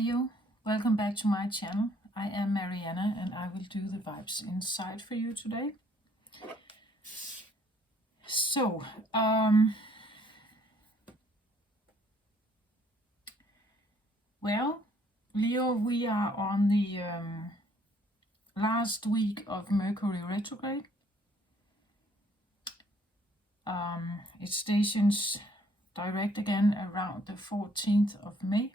Leo, welcome back to my channel. I am Mariana and I will do the vibes inside for you today. So, well, Leo, we are on the last week of Mercury retrograde. It stations direct again around the 14th of May.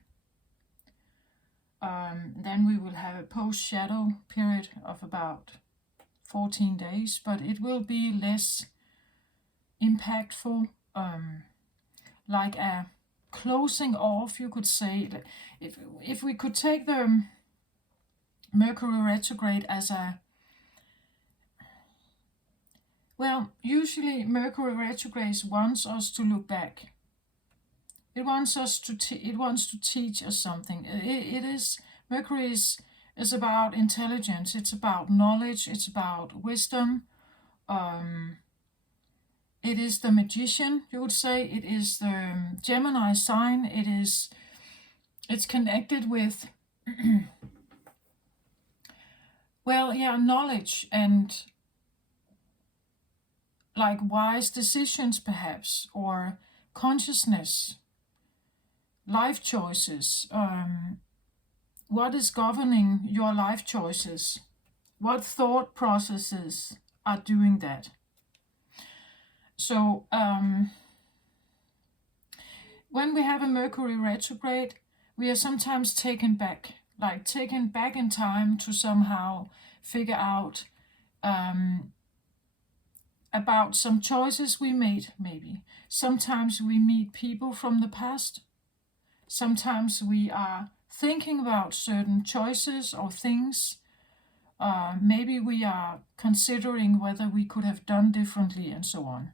Then we will have a post-shadow period of about 14 days, but it will be less impactful, like a closing off, you could say. If we could take the Mercury retrograde as a, well, usually Mercury retrograde wants us to look back. It wants us to it wants to teach us something. Mercury is about intelligence. It's about knowledge. It's about wisdom. It is the magician, you would say. It is the Gemini sign. It's connected with well, yeah, knowledge and like wise decisions perhaps, or consciousness, life choices. What is governing your life choices? What thought processes are doing that? So when we have a Mercury retrograde, we are sometimes taken back in time to somehow figure out about some choices we made, maybe. Sometimes we meet people from the past. Sometimes we are thinking about certain choices or things. Maybe we are considering whether we could have done differently and so on.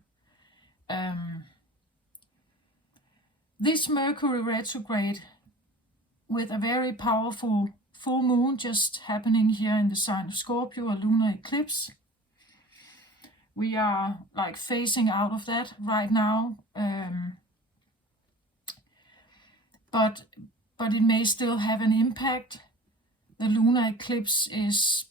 This Mercury retrograde, with a very powerful full moon just happening here in the sign of Scorpio, a lunar eclipse, we are like phasing out of that right now. But it may still have an impact. The lunar eclipse is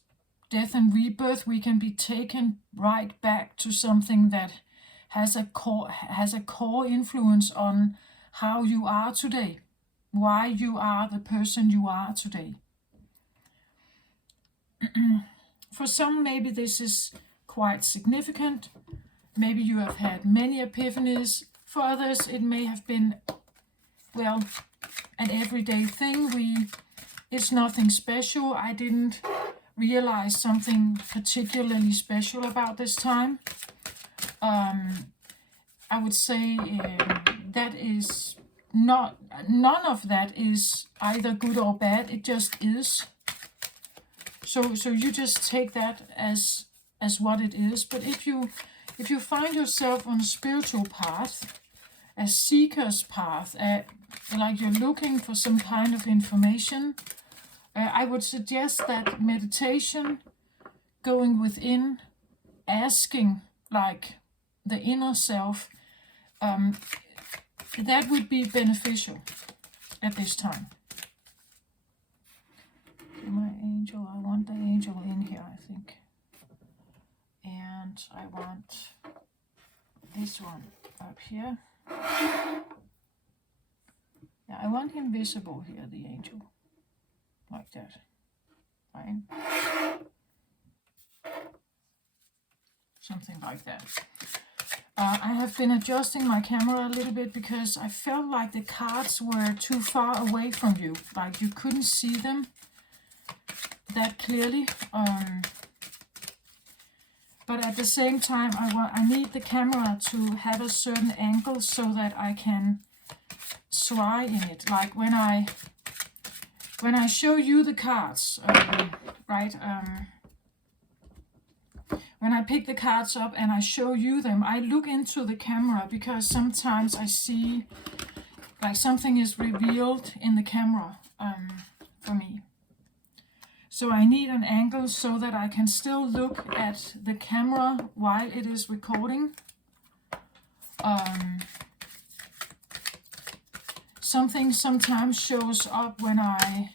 death and rebirth. We can be taken right back to something that has a core influence on how you are today, why you are the person you are today. For some, maybe this is quite significant. Maybe you have had many epiphanies. For others, it may have been, well, an everyday thing. It's nothing special. I didn't realize something particularly special about this time. I would say that is not, none of that is either good or bad. It just is. So you just take that as what it is. But if you find yourself on a spiritual path, a seeker's path, like you're looking for some kind of information, I would suggest that meditation, going within, asking like the inner self, that would be beneficial at this time. My angel, I want the angel in here, I think. And I want this one up here. Yeah, I want him visible here, the angel. Like that. Fine. Something like that. I have been adjusting my camera a little bit because I felt like the cards were too far away from you. Like you couldn't see them that clearly. But at the same time, I need the camera to have a certain angle so that I can sway in it. Like when I show you the cards, right? When I pick the cards up and I show you them, I look into the camera because sometimes I see like something is revealed in the camera for me. So I need an angle so that I can still look at the camera while it is something sometimes shows up when I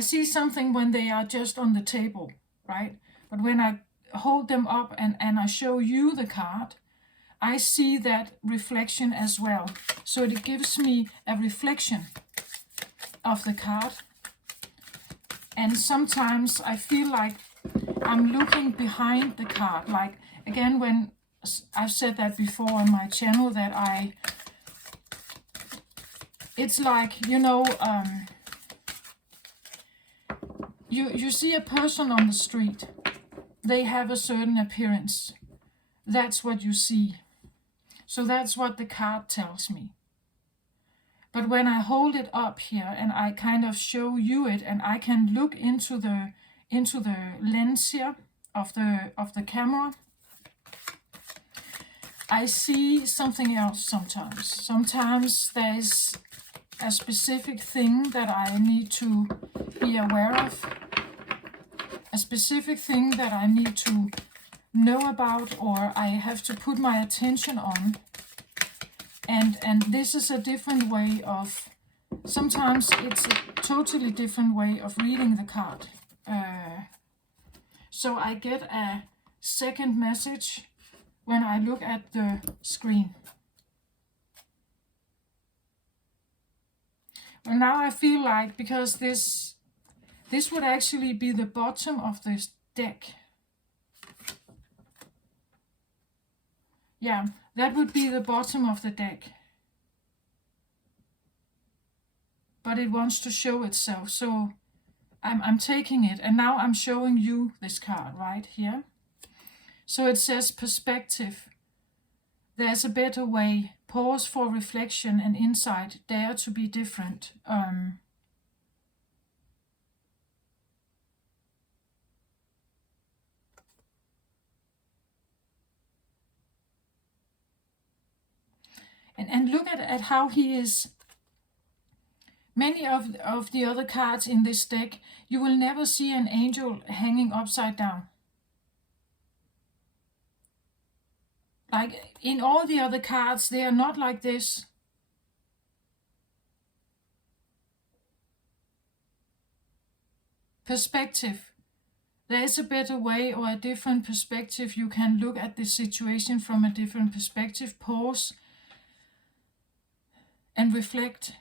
see something when they are just on the table, right? But when I hold them up and I show you the card, I see that reflection as well. So it gives me a reflection of the card. And sometimes I feel like I'm looking behind the card. Like, again, when I've said that before on my channel, that it's like, you know, you see a person on the street. They have a certain appearance. That's what you see. So that's what the card tells me. But when I hold it up here and I kind of show you it, and I can look into the lens here of the camera, I see something else sometimes. Sometimes there's a specific thing that I need to be aware of, a specific thing that I need to know about, or I have to put my attention on. And this is a different way of, sometimes it's a totally different way of reading the card. So I get a second message when I look at the screen. Well, now I feel like, because this would actually be the bottom of this deck. Yeah, that would be the bottom of the deck. But it wants to show itself, so I'm taking it, and now I'm showing you this card right here. So it says perspective. There's a better way. Pause for reflection and insight. Dare to be different. And look at how he is. Many of the other cards in this deck, you will never see an angel hanging upside down. Like in all the other cards, they are not like this. Perspective. There is a better way, or a different perspective. You can look at the situation from a different perspective. Pause and reflect.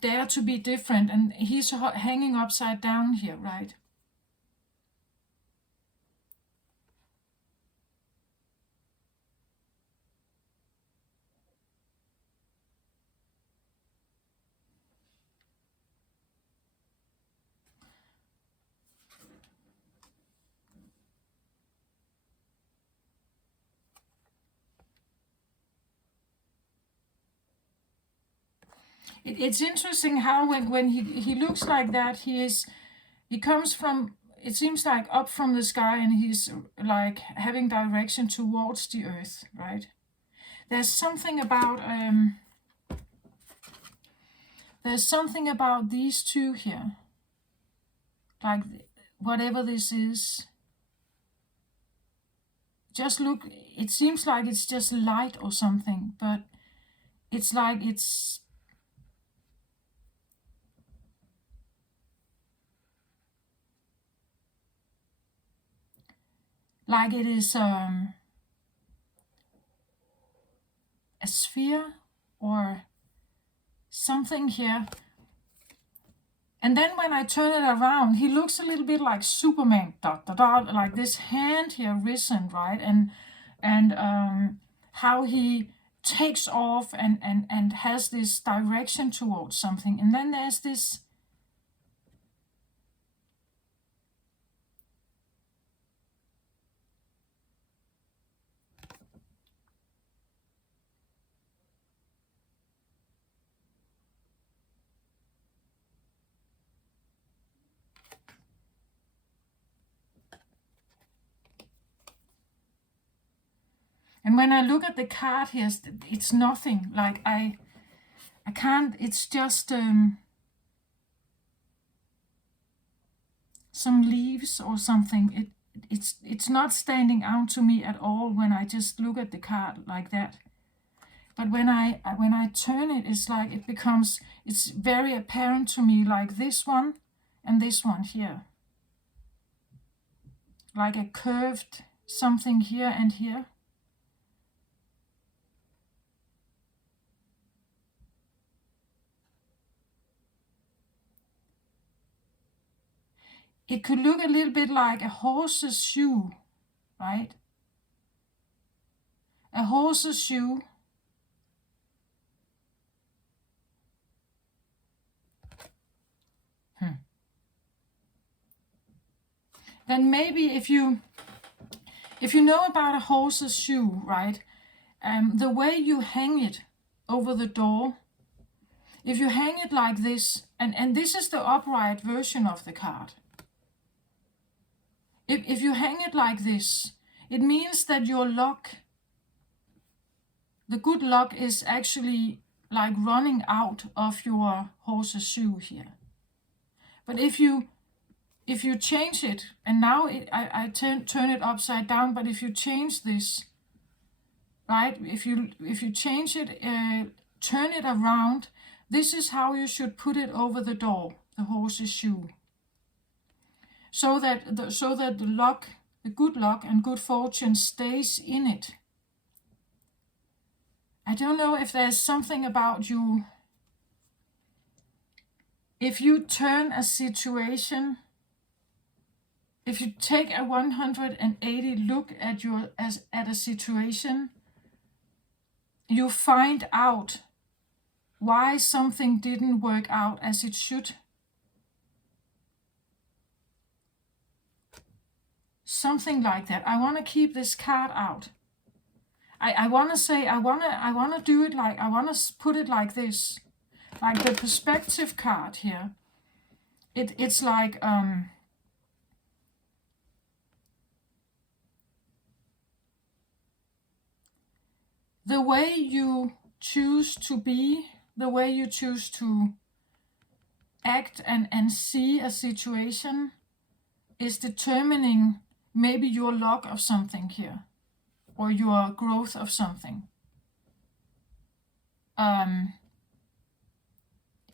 Dare to be different. And he's hanging upside down here, right? It's interesting how when he looks like that, he comes from, it seems like up from the sky, and he's like having direction towards the earth, right? There's something about these two here, like whatever this is. Just look, it seems like it's just light or something, but it's like it's like it is a sphere or something here. And then when I turn it around, he looks a little bit like Superman, like this hand here risen, right? And how he takes off and has this direction towards something. And then there's this and when I look at the card here, it's nothing. Like I can't, it's just some leaves or something. it's not standing out to me at all when I just look at the card like that. But when I turn it, it's like it's very apparent to me, like this one and this one here. Like a curved something here and here. It could look a little bit like a horse's shoe, right? A horse's shoe. Then maybe if you know about a horse's shoe, right? The way you hang it over the door, if you hang it like this, and this is the upright version of the card. If you hang it like this, it means that your luck, the good luck, is actually like running out of your horse's shoe here. But if you change it, and now I turn it upside down, but if you change this, right, if you change it, turn it around, this is how you should put it over the door, the horse's shoe, so that the luck, the good luck and good fortune stays in it. I don't know if there's something about you, if you turn a situation, if you take a 180 look at a situation, you find out why something didn't work out as it should. Something like that. I want to keep this card out. I want to say, I want to do it like, I want to put it like this. Like the perspective card here. It's like, the way you choose to be, the way you choose to act and see a situation is determining maybe your luck of something here, or your growth of something.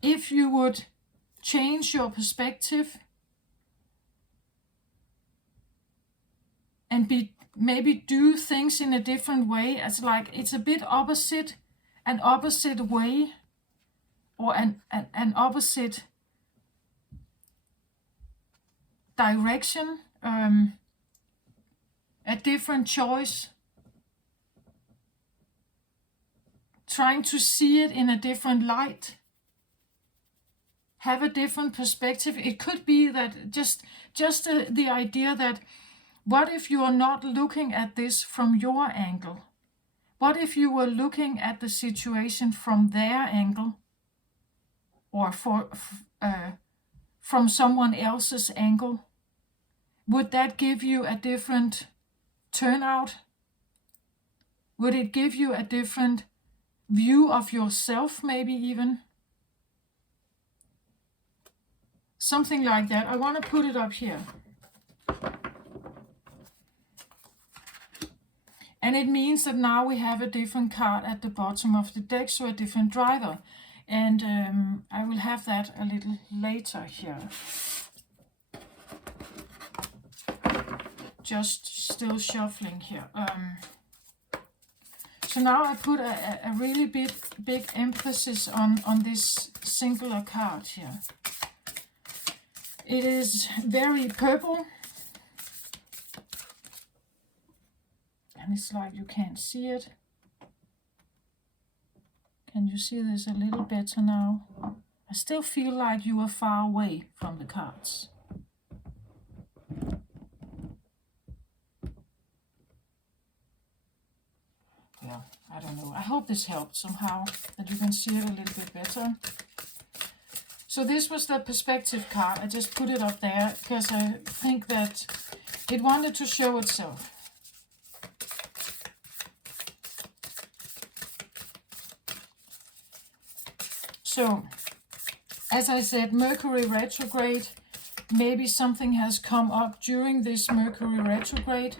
If you would change your perspective and maybe do things in a different way, as like it's a bit opposite, an opposite way, or an opposite direction, a different choice, trying to see it in a different light, have a different perspective. It could be that just the idea that, what if you are not looking at this from your angle? What if you were looking at the situation from their angle, or from someone else's angle? Would that give you a different turnout? Would it give you a different view of yourself, maybe even? Something like that. I want to put it up here. And it means that now we have a different card at the bottom of the deck, so a different driver. And I will have that a little later here. Just still shuffling here. So now I put a really big emphasis on this singular card here. It is very purple. And it's like you can't see it. Can you see this a little better now? I still feel like you are far away from the cards. Yeah, I don't know. I hope this helped somehow, that you can see it a little bit better. So this was the perspective card. I just put it up there because I think that it wanted to show itself. So, as I said, Mercury retrograde maybe something has come up during this Mercury retrograde.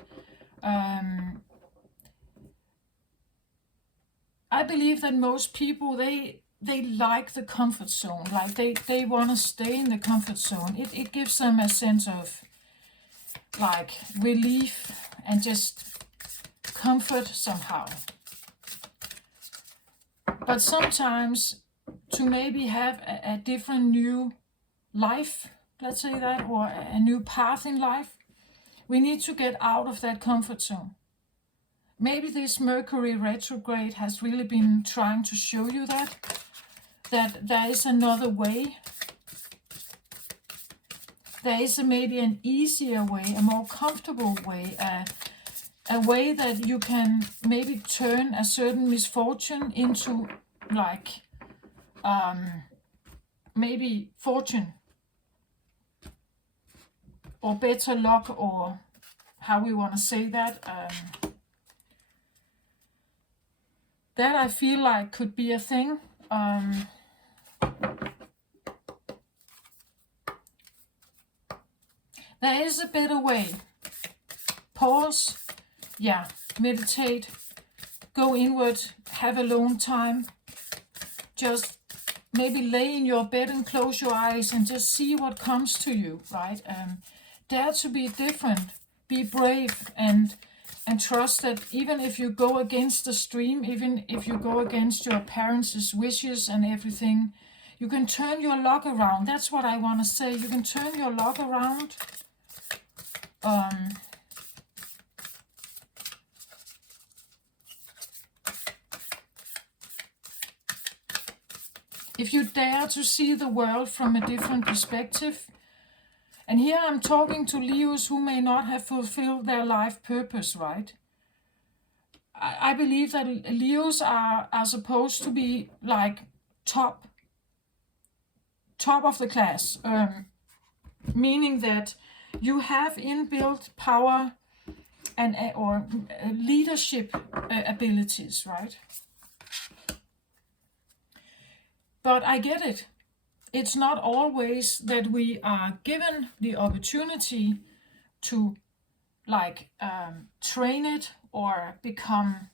I believe that most people, they like the comfort zone. Like they want to stay in the comfort zone. It gives them a sense of like relief and just comfort somehow. But sometimes to maybe have a different new life, let's say that, or a new path in life, we need to get out of that comfort zone. Maybe this Mercury retrograde has really been trying to show you that there is another way. There is maybe an easier way, a more comfortable way, a way that you can maybe turn a certain misfortune into like maybe fortune or better luck, or how we want to say that. That I feel like could be a thing. There is a better way. Pause, yeah, meditate, go inward, have alone time. Just maybe lay in your bed and close your eyes and just see what comes to you, right? Dare to be different, be brave, and trust that even if you go against the stream, even if you go against your parents' wishes and everything, you can turn your luck around. That's what I want to say. You can turn your luck around. If you dare to see the world from a different perspective. And here I'm talking to Leos who may not have fulfilled their life purpose, right? I believe that Leos are supposed to be like top of the class, meaning that you have inbuilt power and or leadership abilities, right? But I get it. It's not always that we are given the opportunity to like train it or become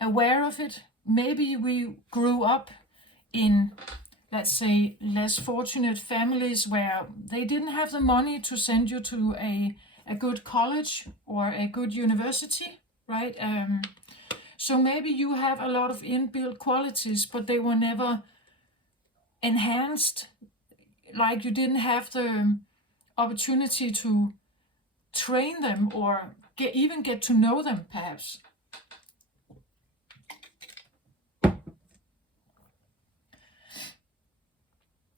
aware of it. Maybe we grew up in, let's say, less fortunate families where they didn't have the money to send you to a good college or a good university, right? So maybe you have a lot of inbuilt qualities, but they were never enhanced. Like you didn't have the opportunity to train them or even get to know them, perhaps.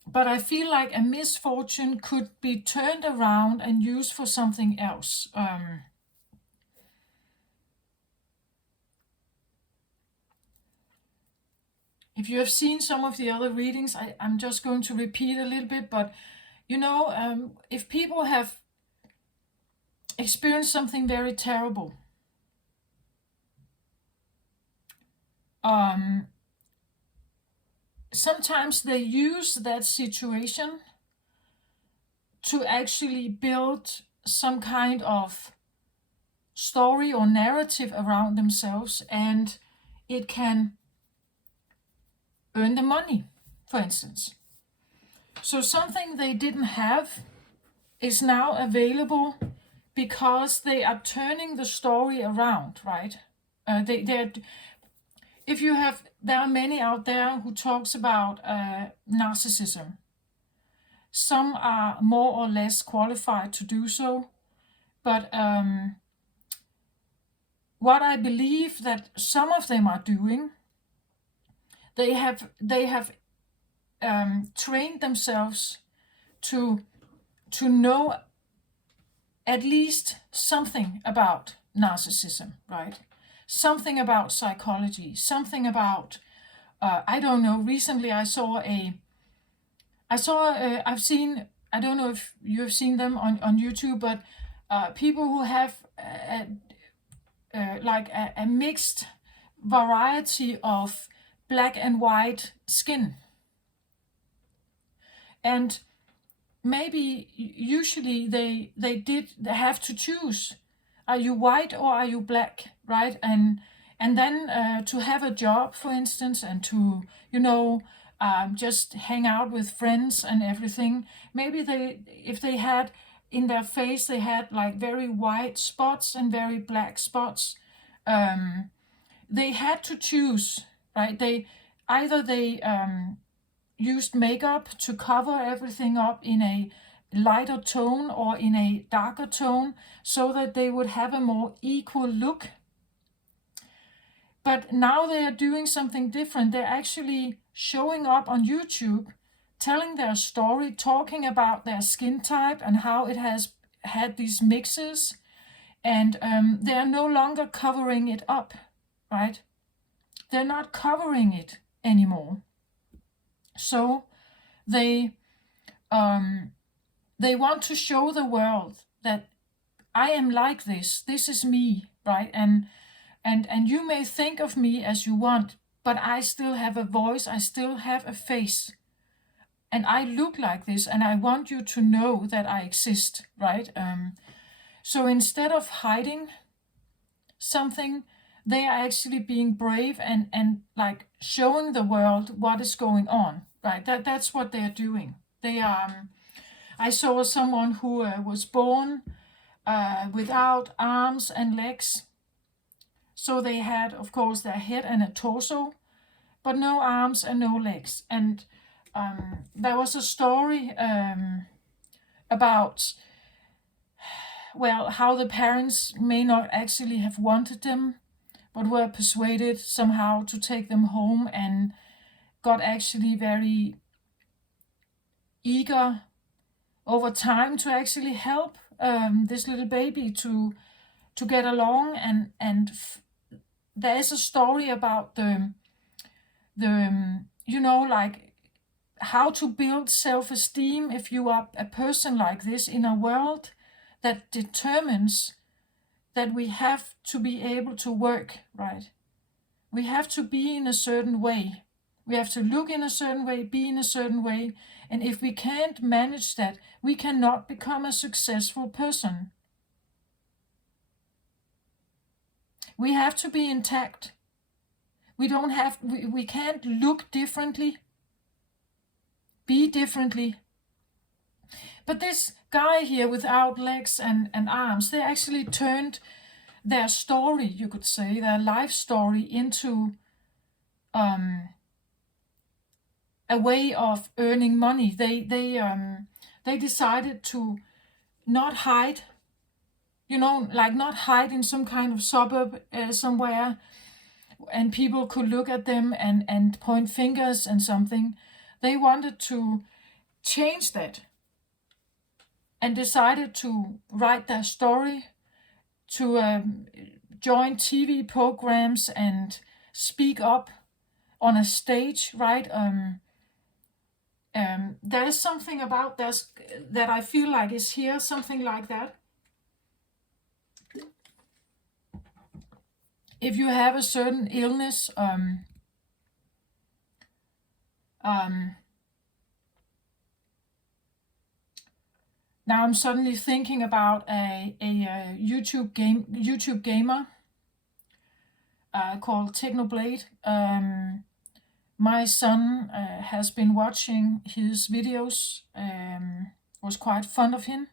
But I feel like a misfortune could be turned around and used for something else. If you have seen some of the other readings, I'm just going to repeat a little bit, but you know, if people have experienced something very terrible, sometimes they use that situation to actually build some kind of story or narrative around themselves, and it can earn them money, for instance. So something they didn't have is now available because they are turning the story around, right? If you have, there are many out there who talks about narcissism. Some are more or less qualified to do so, but what I believe that some of them are doing, they have trained themselves to know at least something about narcissism, right? Something about psychology, something about I don't know. Recently, I've seen, I don't know if you have seen them on YouTube, but people who have like a mixed variety of black and white skin. And maybe usually they have to choose. Are you white or are you black, right? And then to have a job, for instance, and to, just hang out with friends and everything. Maybe if they had in their face, they had like very white spots and very black spots. They had to choose, right? They used makeup to cover everything up in a lighter tone or in a darker tone so that they would have a more equal look. But now they are doing something different. They're actually showing up on YouTube, telling their story, talking about their skin type and how it has had these mixes. And they're no longer covering it up, right? They're not covering it anymore. So they want to show the world that I am like this. This is me, right? And you may think of me as you want, but I still have a voice. I still have a face, and I look like this. And I want you to know that I exist, right? So instead of hiding something, they are actually being brave and like showing the world what is going on, right? That's what they're doing. They I saw someone who was born without arms and legs. So they had, of course, their head and a torso, but no arms and no legs. And there was a story about, well, how the parents may not actually have wanted them, but were persuaded somehow to take them home, and got actually very eager over time to actually help this little baby to get along. And there is a story about the like how to build self-esteem if you are a person like this in a world that determines that we have to be able to work, right? We have to be in a certain way. We have to look in a certain way, be in a certain way. And if we can't manage that, we cannot become a successful person. We have to be intact. We can't look differently, be differently. But this guy here without legs and arms, they actually turned their story, you could say, their life story into a way of earning money. They decided to not hide, like not hide in some kind of suburb somewhere, and people could look at them and point fingers and something. They wanted to change that and decided to write their story, to join TV programs and speak up on a stage, right? There is something about this that I feel like is here, something like that. If you have a certain illness, now I'm suddenly thinking about a YouTube gamer called Technoblade. My son has been watching his videos, was quite fond of him.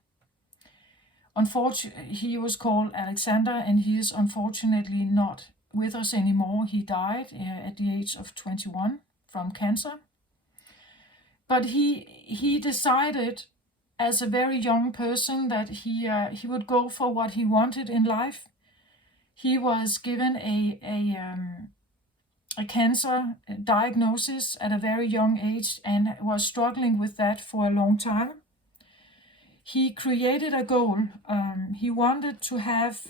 Unfortunately, he was called Alexander, and he is unfortunately not with us anymore. He died at the age of 21 from cancer. But he decided as a very young person that he would go for what he wanted in life. He was given a cancer diagnosis at a very young age and was struggling with that for a long time. He created a goal. He wanted to have,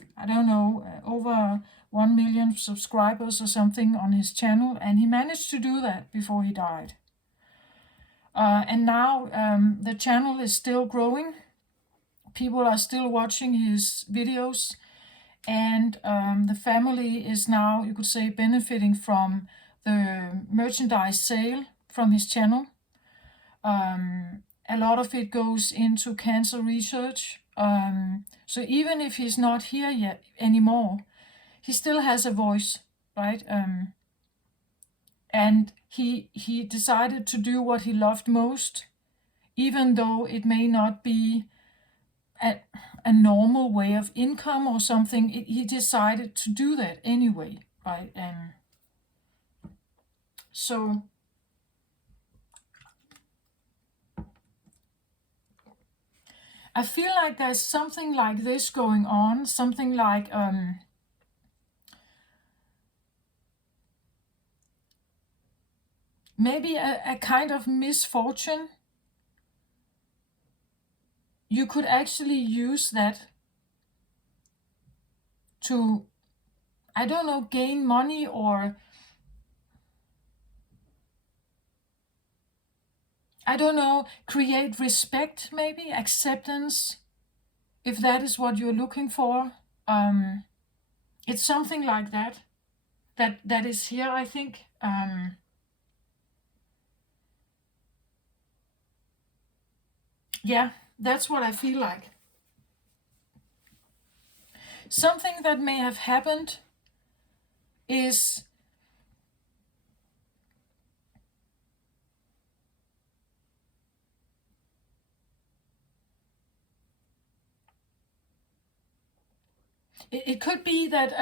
over 1 million subscribers or something on his channel, and he managed to do that before he died. And now the channel is still growing. People are still watching his videos, and the family is now, you could say, benefiting from the merchandise sale from his channel. a lot of it goes into cancer research. So even if he's not here yet anymore, he still has a voice, right? And he decided to do what he loved most, even though it may not be a normal way of income or something. He decided to do that anyway, right? So I feel like there's something like this going on, something like maybe a kind of misfortune. You could actually use that to, I don't know, gain money, or I don't know, create respect, maybe acceptance, if that is what you're looking for. It's something like that is here, I think. Yeah, that's what I feel like. Something that may have happened is it could be that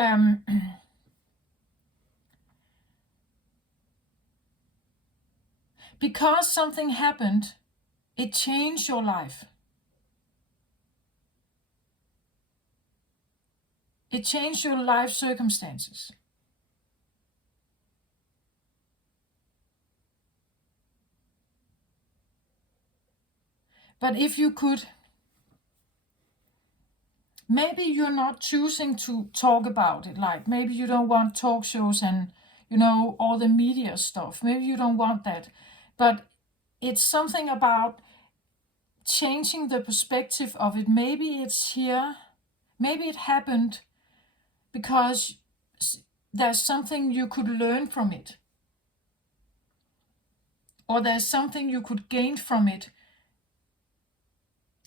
because something happened, it changed your life. It changed your life circumstances. But if you could, maybe you're not choosing to talk about it, like maybe you don't want talk shows and, all the media stuff. Maybe you don't want that. But it's something about changing the perspective of it. Maybe it's here. Maybe it happened because there's something you could learn from it, or there's something you could gain from it,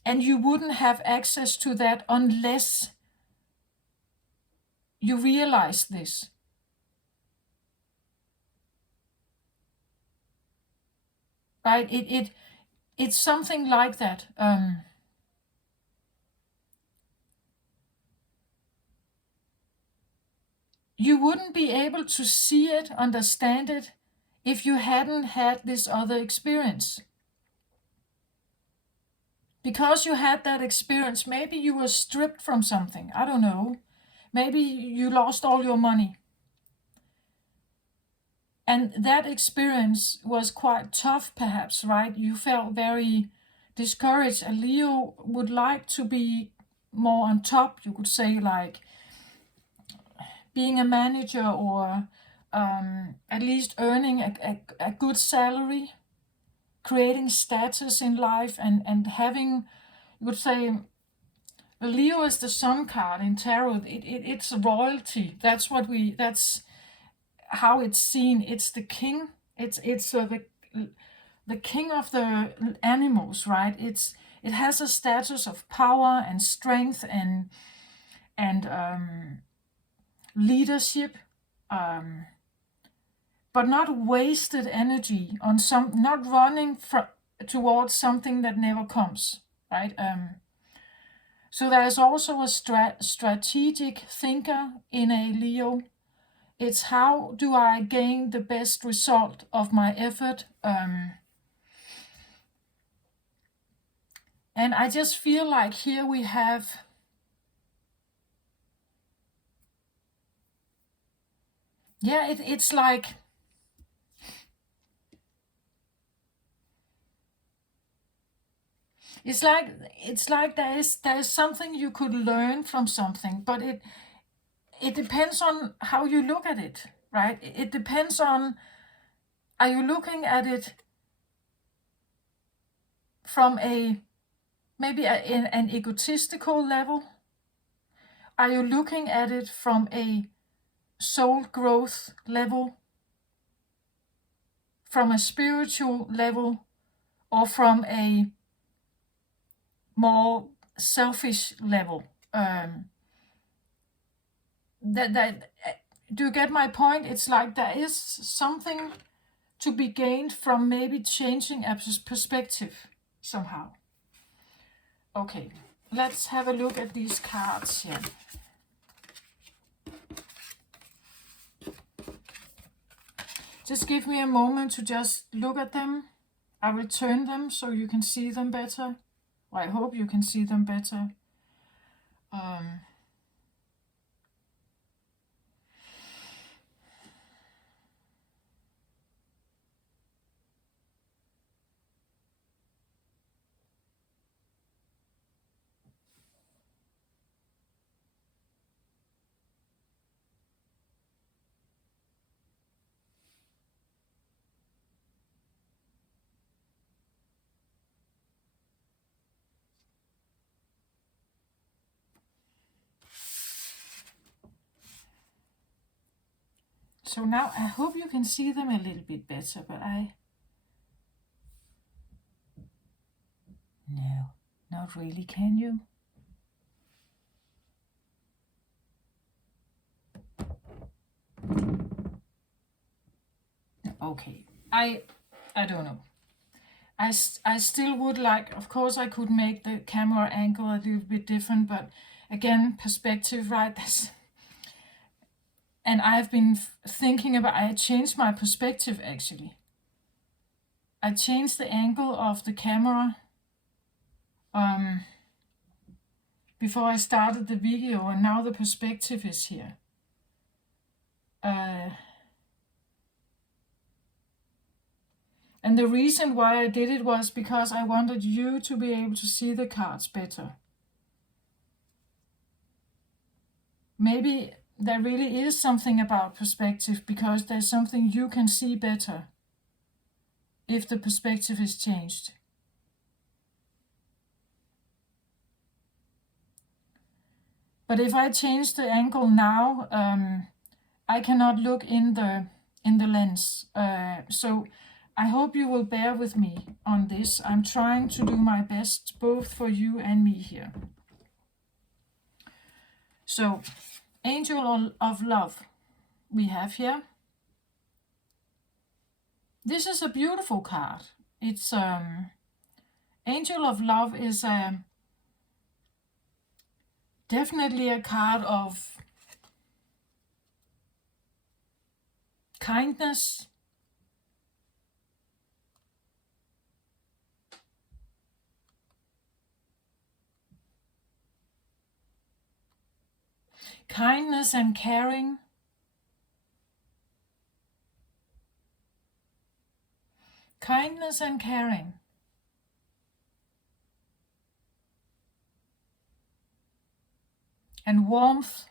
and you wouldn't have access to that unless you realize this. Right? It's something like that. You wouldn't be able to see it, understand it, if you hadn't had this other experience. Because you had that experience, maybe you were stripped from something. I don't know. Maybe you lost all your money. And that experience was quite tough, perhaps, right? You felt very discouraged. A Leo would like to be more on top, you could say, like being a manager, or at least earning a good salary, creating status in life, and having, you would say, Leo is the sun card in tarot. It's royalty. That's how it's seen. It's the king. It's the king of the animals, right? It has a status of power and strength and leadership, but not wasted energy on not running towards something that never comes, right? So there's also a strategic thinker in a Leo. It's how do I gain the best result of my effort? And I just feel like here we have it's like it's like there is something you could learn from something, but it depends on how you look at it, right? It depends on, are you looking at it from maybe an egotistical level? Are you looking at it from a soul growth level, from a spiritual level, or from a more selfish level. Do you get my point? It's like there is something to be gained from maybe changing a perspective somehow. Okay, let's have a look at these cards here. Just give me a moment to just look at them. I will turn them so you can see them better. Well, I hope you can see them better. So now I hope you can see them a little bit better, but no, not really, can you? Okay, I don't know. I still would like, of course I could make the camera angle a little bit different, but again, perspective, right? And I've been thinking about, I changed my perspective actually. I changed the angle of the camera before I started the video, and now the perspective is here. And the reason why I did it was because I wanted you to be able to see the cards better. Maybe there really is something about perspective, because there's something you can see better if the perspective is changed. But if I change the angle now, I cannot look in the lens. So I hope you will bear with me on this. I'm trying to do my best, both for you and me here. So, Angel of Love we have here. This is a beautiful card. It's Angel of Love is definitely a card of kindness, kindness and caring. Kindness and caring. And warmth.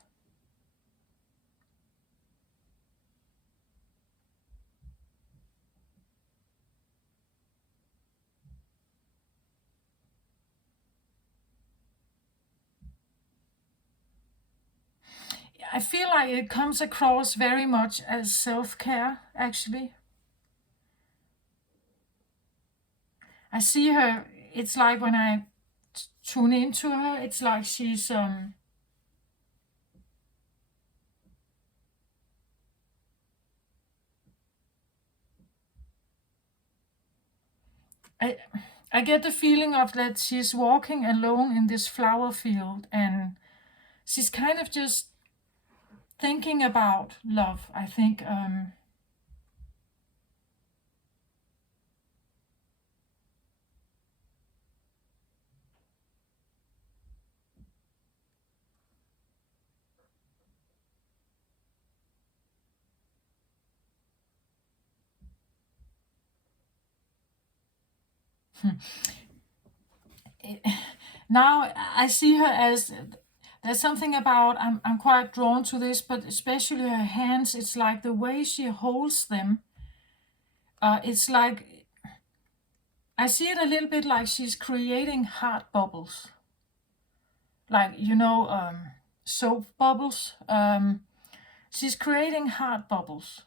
I feel like it comes across very much as self-care, actually. I see her, it's like when I tune into her, it's like she's I get the feeling of that she's walking alone in this flower field, and she's kind of just thinking about love, I think. Now I see her as, there's something about, I'm quite drawn to this, but especially her hands, it's like the way she holds them. It's like, I see it a little bit like she's creating heart bubbles. Like, soap bubbles. She's creating heart bubbles.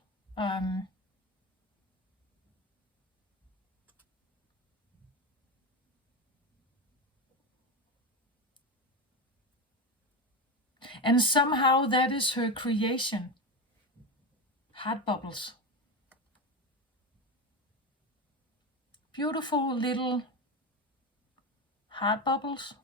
And somehow that is her creation. Heart bubbles. Beautiful little heart bubbles.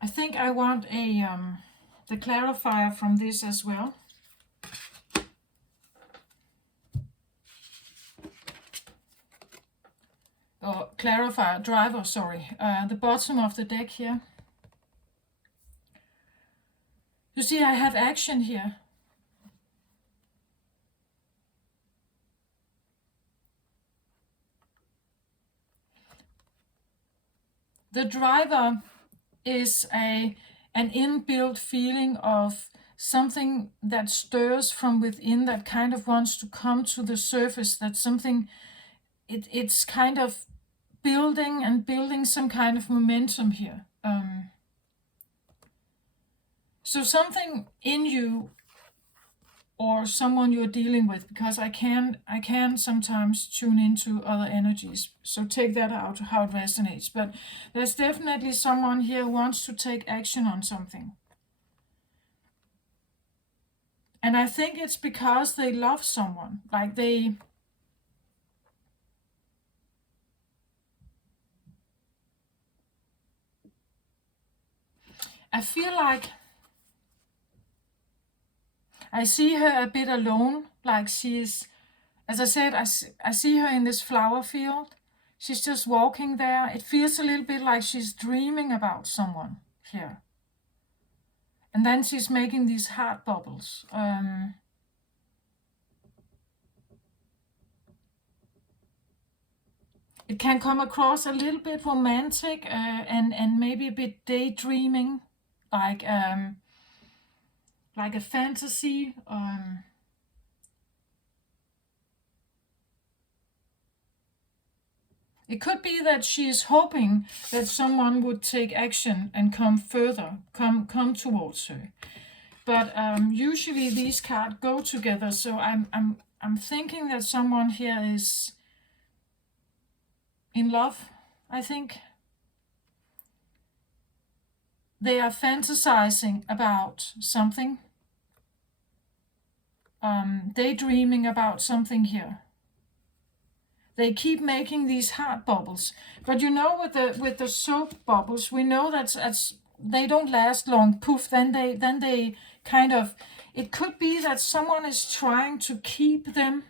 I think I want the clarifier from this as well. Or clarifier, driver, sorry. The bottom of the deck here. You see, I have action here. The driver is an inbuilt feeling of something that stirs from within, that kind of wants to come to the surface, that something, it's kind of building some kind of momentum here. So something in you or someone you're dealing with, because I can sometimes tune into other energies, so take that out how it resonates, but there's definitely someone here who wants to take action on something. And I think it's because they love someone, like I feel like I see her a bit alone, like she's, as I said, I see her in this flower field. She's just walking there. It feels a little bit like she's dreaming about someone here. And then she's making these heart bubbles. It can come across a little bit romantic and maybe a bit daydreaming, like a fantasy. It could be that she is hoping that someone would take action and come further, come towards her. But usually these cards go together, so I'm thinking that someone here is in love. I think they are fantasizing about something, daydreaming about something here. They keep making these heart bubbles, but you know, with the soap bubbles, we know that's they don't last long. Poof, then they kind of. It could be that someone is trying to keep them,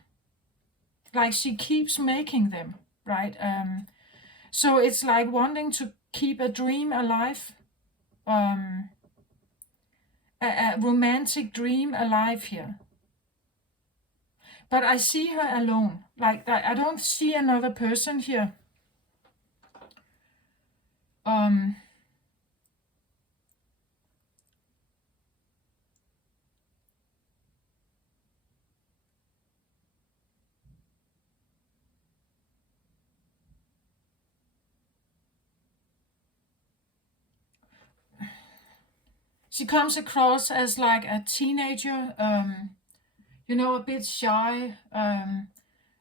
like she keeps making them, right? So it's like wanting to keep a dream alive, a romantic dream alive here. But I see her alone. Like, I don't see another person here. She comes across as like a teenager, you know, a bit shy,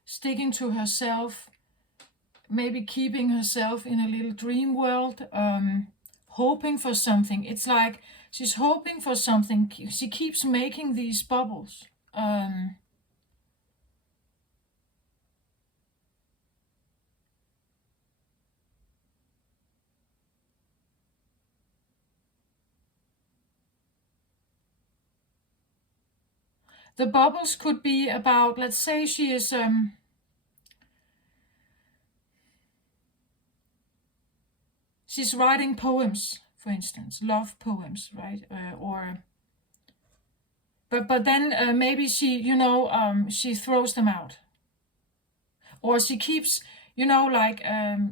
sticking to herself, maybe keeping herself in a little dream world, hoping for something. It's like she's hoping for something. She keeps making these bubbles. The bubbles could be about, let's say she is she's writing poems, for instance, love poems, right? But then maybe she, you know, she throws them out, or she keeps, you know, like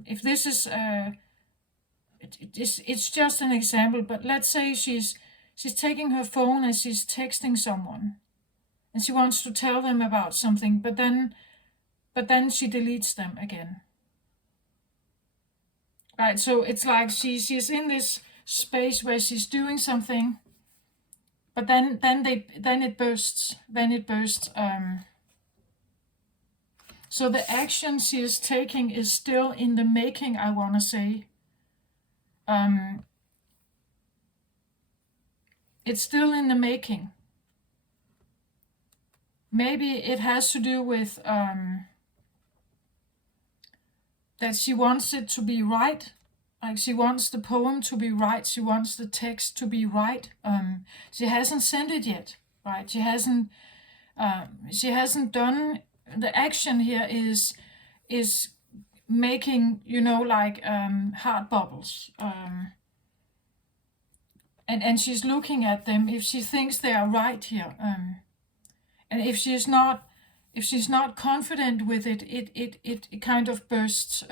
if this is it's just an example, but let's say she's taking her phone and she's texting someone, and she wants to tell them about something, but then she deletes them again. Right, so it's like she's in this space where she's doing something, but then it bursts. Then it bursts. So the action she is taking is still in the making, I want to say. It's still in the making. Maybe it has to do with that she wants it to be right. Like she wants the poem to be right. She wants the text to be right. She hasn't sent it yet, right? She hasn't done the action here is making, like heart bubbles. And she's looking at them if she thinks they are right here. And if she's not confident with it, it kind of bursts.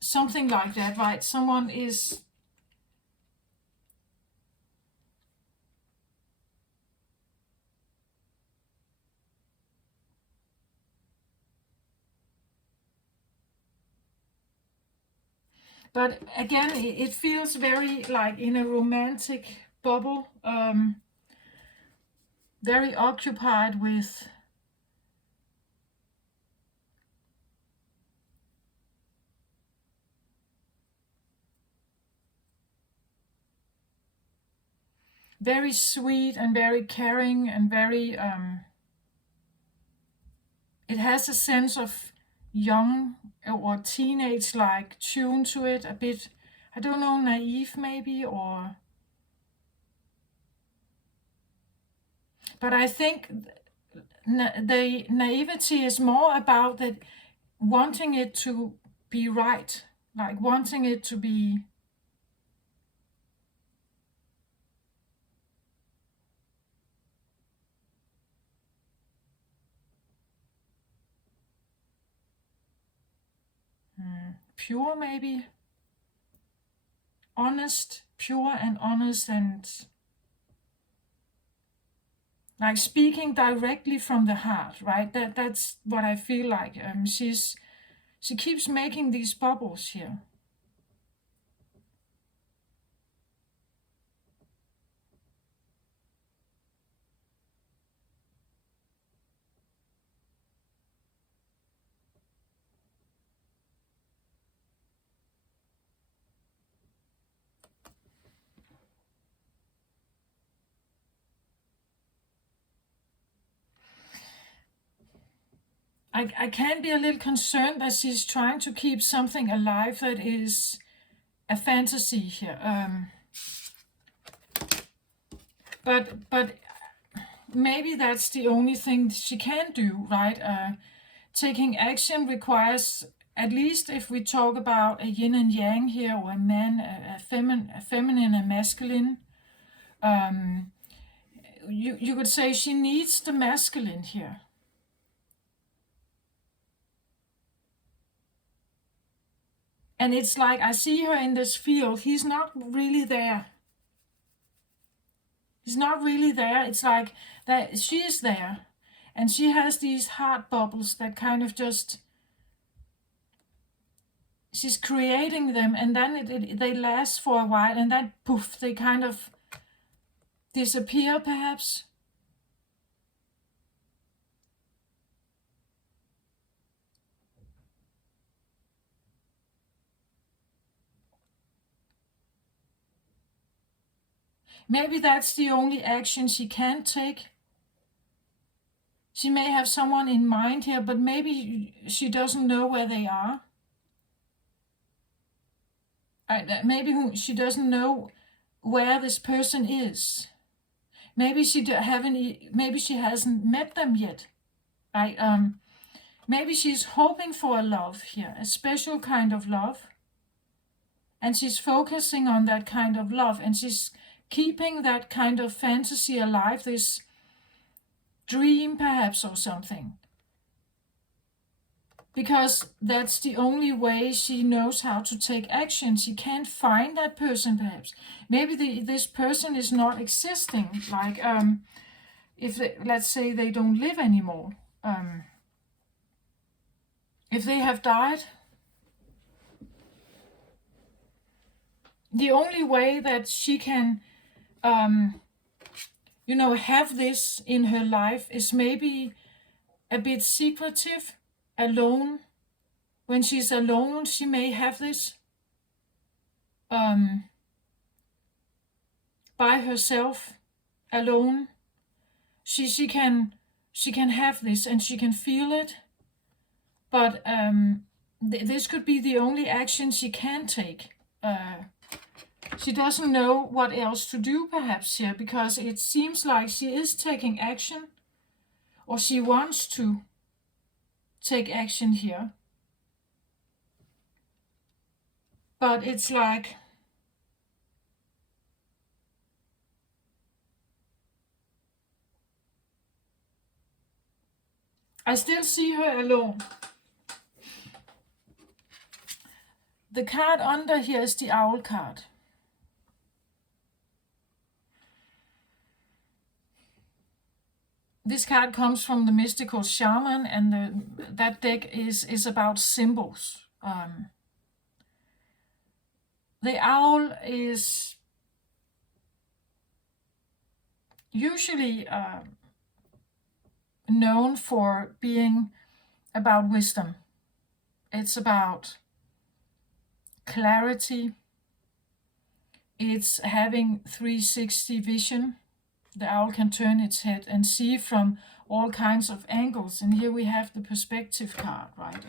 Something like that, right? Someone is but again, it feels very like in a romantic bubble, very occupied with very sweet and very caring and very it has a sense of young or teenage like tune to it, a bit, I don't know, naive maybe, or but I think the naivety is more about that wanting it to be right, like wanting it to be pure, maybe honest, pure and honest, and like speaking directly from the heart, right? That's what I feel like. She keeps making these bubbles here. I can be a little concerned that she's trying to keep something alive that is a fantasy here. But maybe that's the only thing she can do, right? Taking action requires, at least if we talk about a yin and yang here, or a man, a feminine, a masculine. You could say she needs the masculine here. And it's like I see her in this field. He's not really there. He's not really there. It's like that she is there. And she has these heart bubbles that kind of just, she's creating them, and then they last for a while, and then poof, they kind of disappear perhaps. Maybe that's the only action she can take. She may have someone in mind here, but maybe she doesn't know where they are. Maybe she doesn't know where this person is. Maybe she hasn't met them yet. Right? Maybe she's hoping for a love here, a special kind of love. And she's focusing on that kind of love, and she's keeping that kind of fantasy alive, this dream perhaps, or something. Because that's the only way she knows how to take action. She can't find that person perhaps. Maybe this person is not existing. Like if let's say they don't live anymore. If they have died. The only way that she can have this in her life is maybe a bit secretive, alone. When she's alone, she may have this by herself, alone. She can have this and she can feel it, but this could be the only action she can take. She doesn't know what else to do perhaps here, because it seems like she is taking action, or she wants to take action here. But it's like I still see her alone. The card under here is the Owl card. This card comes from the Mystical Shaman, and that deck is about symbols. The owl is usually known for being about wisdom. It's about clarity. It's having 360 vision. The owl can turn its head and see from all kinds of angles. And here we have the perspective card, right?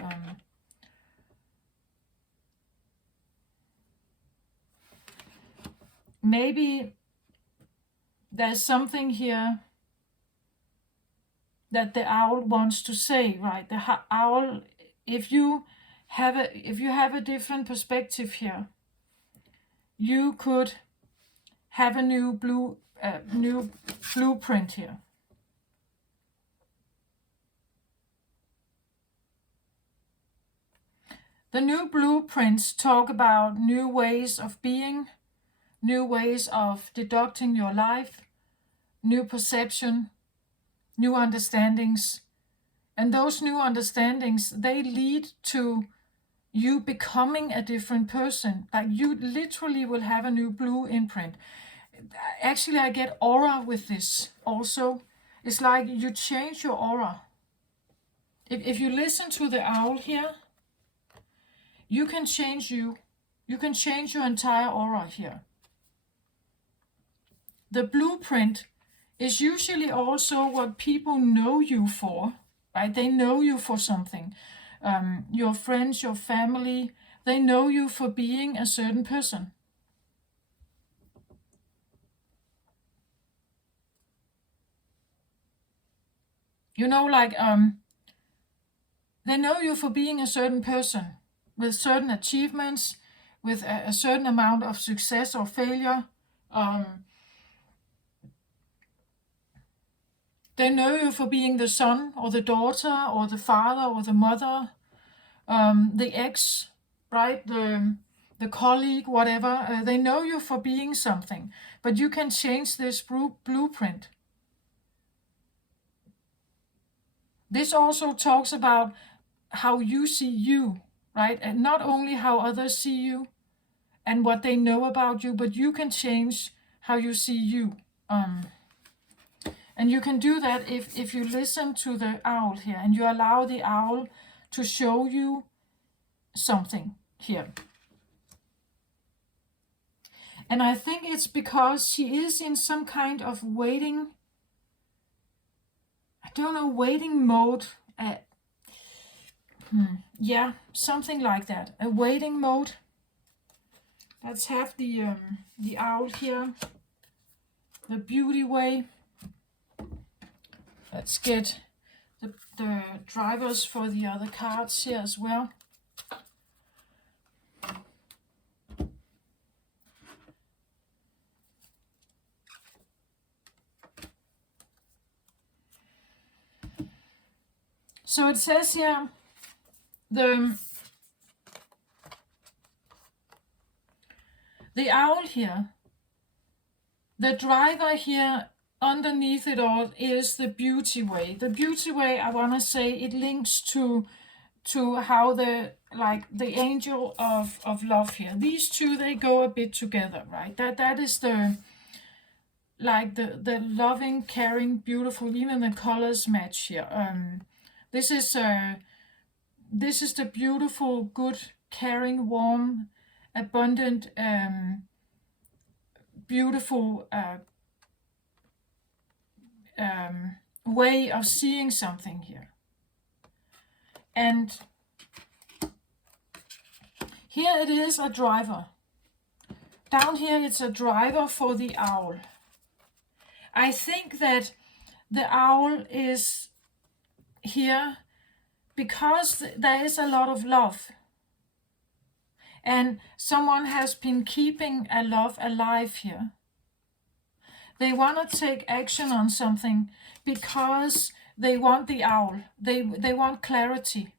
Maybe there's something here that the owl wants to say, right? The owl, if you have a different perspective here, you could have a new blueprint here. The new blueprints talk about new ways of being, new ways of deducting your life, new perception, new understandings. And those new understandings, they lead to you becoming a different person. Like you literally will have a new blue imprint. Actually, I get aura with this also. It's like you change your aura. If you listen to the owl here, you can change you. You can change your entire aura here. The blueprint is usually also what people know you for, right? They know you for something. Your friends, your family, they know you for being a certain person. You know, like, they know you for being a certain person with certain achievements, with a certain amount of success or failure. They know you for being the son or the daughter or the father or the mother, the ex, right? The colleague, whatever. They know you for being something, but you can change this blueprint. This also talks about how you see you, right? And not only how others see you and what they know about you, but you can change how you see you. And you can do that if you listen to the owl here and you allow the owl to show you something here. And I think it's because she is in some kind of waiting, waiting mode. Yeah, something like that. A waiting mode. Let's have the owl here. The beauty way. Let's get the drivers for the other cards here as well. So it says here, the owl here, the driver here, underneath it all is the beauty way. The beauty way, I want to say, it links to how the angel of love here. These two, they go a bit together, right? That is the loving, caring, beautiful. Even the colors match here. This is the beautiful, good, caring, warm, abundant, beautiful way of seeing something here. And here it is a driver. Down here it's a driver for the owl. I think that the owl is here because there is a lot of love. And someone has been keeping a love alive here. They want to take action on something because they want the owl. They want clarity.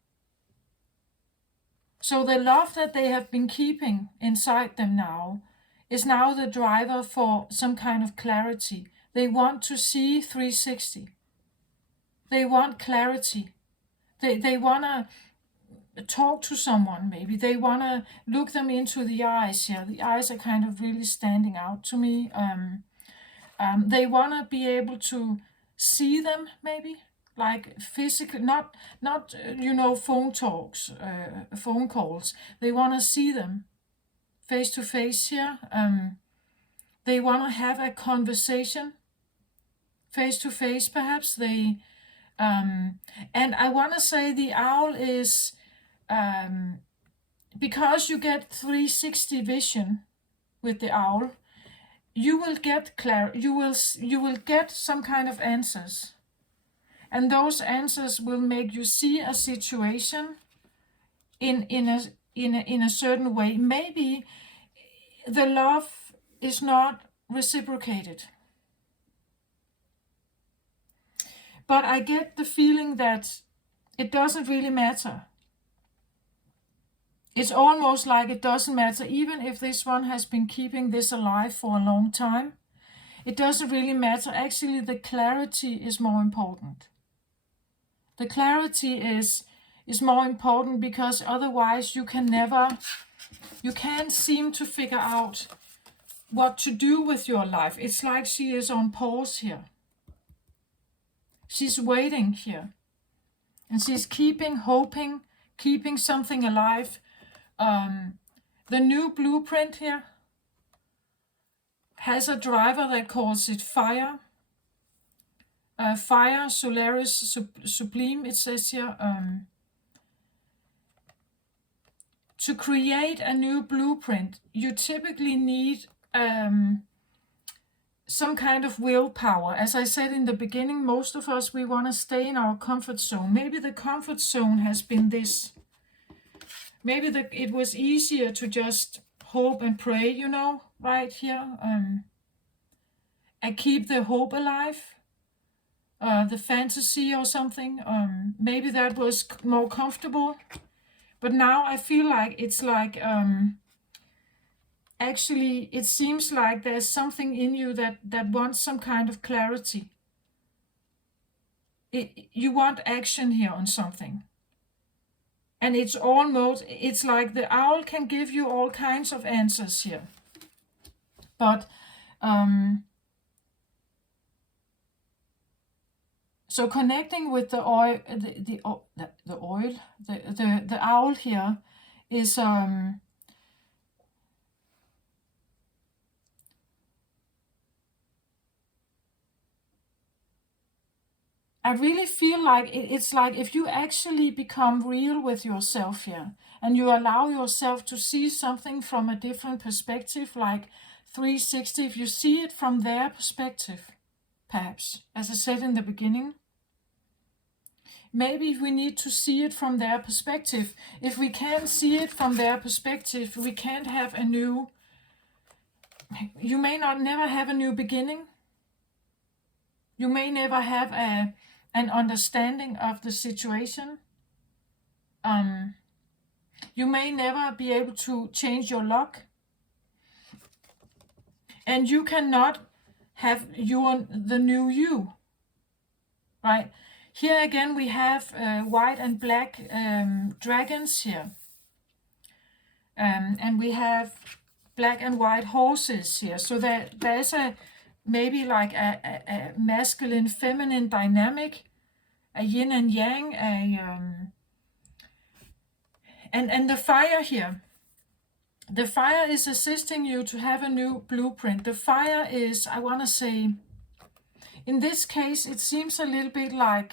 So the love that they have been keeping inside them now is now the driver for some kind of clarity. They want to see 360. They want clarity. They want to talk to someone, maybe. They want to look them into the eyes here. The eyes are kind of really standing out to me. They want to be able to see them, maybe, like physically, not phone talks, phone calls. They want to see them face to face here. They want to have a conversation face to face, perhaps. And I want to say the owl is, because you get 360 vision with the owl, you will get you will get some kind of answers, and those answers will make you see a situation in a certain way. Maybe the love is not reciprocated, but I get the feeling that it doesn't really matter. It's almost like it doesn't matter, even if this one has been keeping this alive for a long time. It doesn't really matter. Actually, the clarity is more important. The clarity is more important, because otherwise you can't seem to figure out what to do with your life. It's like she is on pause here. She's waiting here. And she's hoping, keeping something alive. The new blueprint here has a driver that calls it fire. Fire, Solaris Sublime, it says here. To create a new blueprint, you typically need some kind of willpower. As I said in the beginning, most of us, we want to stay in our comfort zone. Maybe the comfort zone has been this. Maybe it was easier to just hope and pray, right here. And keep the hope alive. The fantasy or something. Maybe that was more comfortable. But now I feel like it's like, actually, it seems like there's something in you that wants some kind of clarity. You want action here on something. And it's like the owl can give you all kinds of answers here. But, so connecting with the oil, the owl here is, I really feel like it's like if you actually become real with yourself here, and you allow yourself to see something from a different perspective, like 360, if you see it from their perspective, perhaps, as I said in the beginning, maybe we need to see it from their perspective. If we can't see it from their perspective, we can't have you may never have a new beginning. You may never have an understanding of the situation. You may never be able to change your luck. And you cannot have the new you. Right? Here again we have white and black dragons here. And we have black and white horses here. So there's maybe like a masculine, feminine dynamic a yin and yang, and the fire here. The fire is assisting you to have a new blueprint. The fire is, I want to say, in this case, it seems a little bit like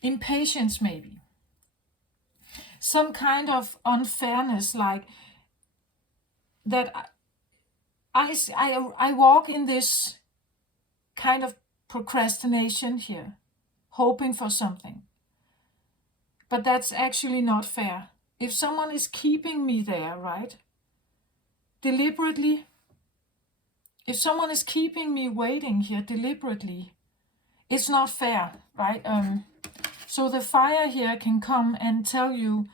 impatience, maybe. Some kind of unfairness, like that I walk in this kind of procrastination here, hoping for something. But that's actually not fair. If someone is keeping me there, right, deliberately, if someone is keeping me waiting here deliberately, it's not fair, right? So the fire here can come and tell you,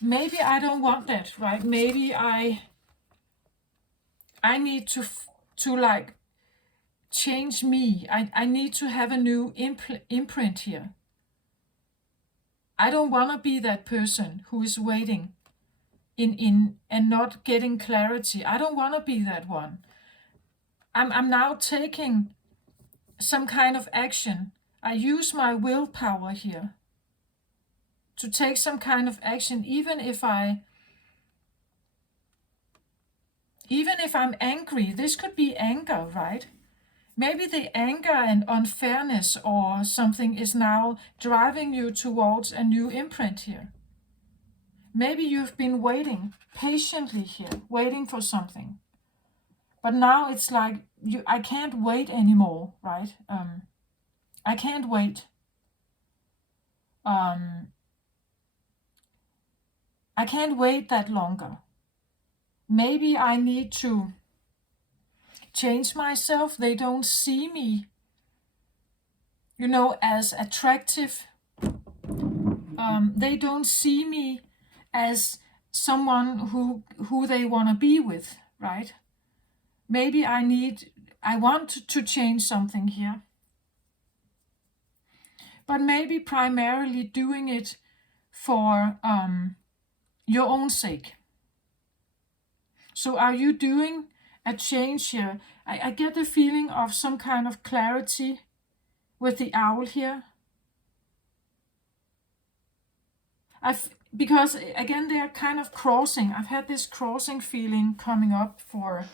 maybe I don't want that, right? Maybe I need to like change me. I need to have a new imprint here. I don't want to be that person who is waiting in and not getting clarity. I don't want to be that one. I'm now taking some kind of action. I use my willpower here to take some kind of action, even if I'm angry. This could be anger, right? Maybe the anger and unfairness or something is now driving you towards a new imprint here. Maybe you've been waiting patiently here, waiting for something. But now it's like, I can't wait anymore, right? I can't wait. I can't wait that longer. Maybe I need to change myself. They don't see me, as attractive. They don't see me as someone who they want to be with, right? Maybe I want to change something here. But maybe primarily doing it for your own sake. So are you doing a change here? I get the feeling of some kind of clarity with the owl here. Because again, they're kind of crossing. I've had this crossing feeling coming up for,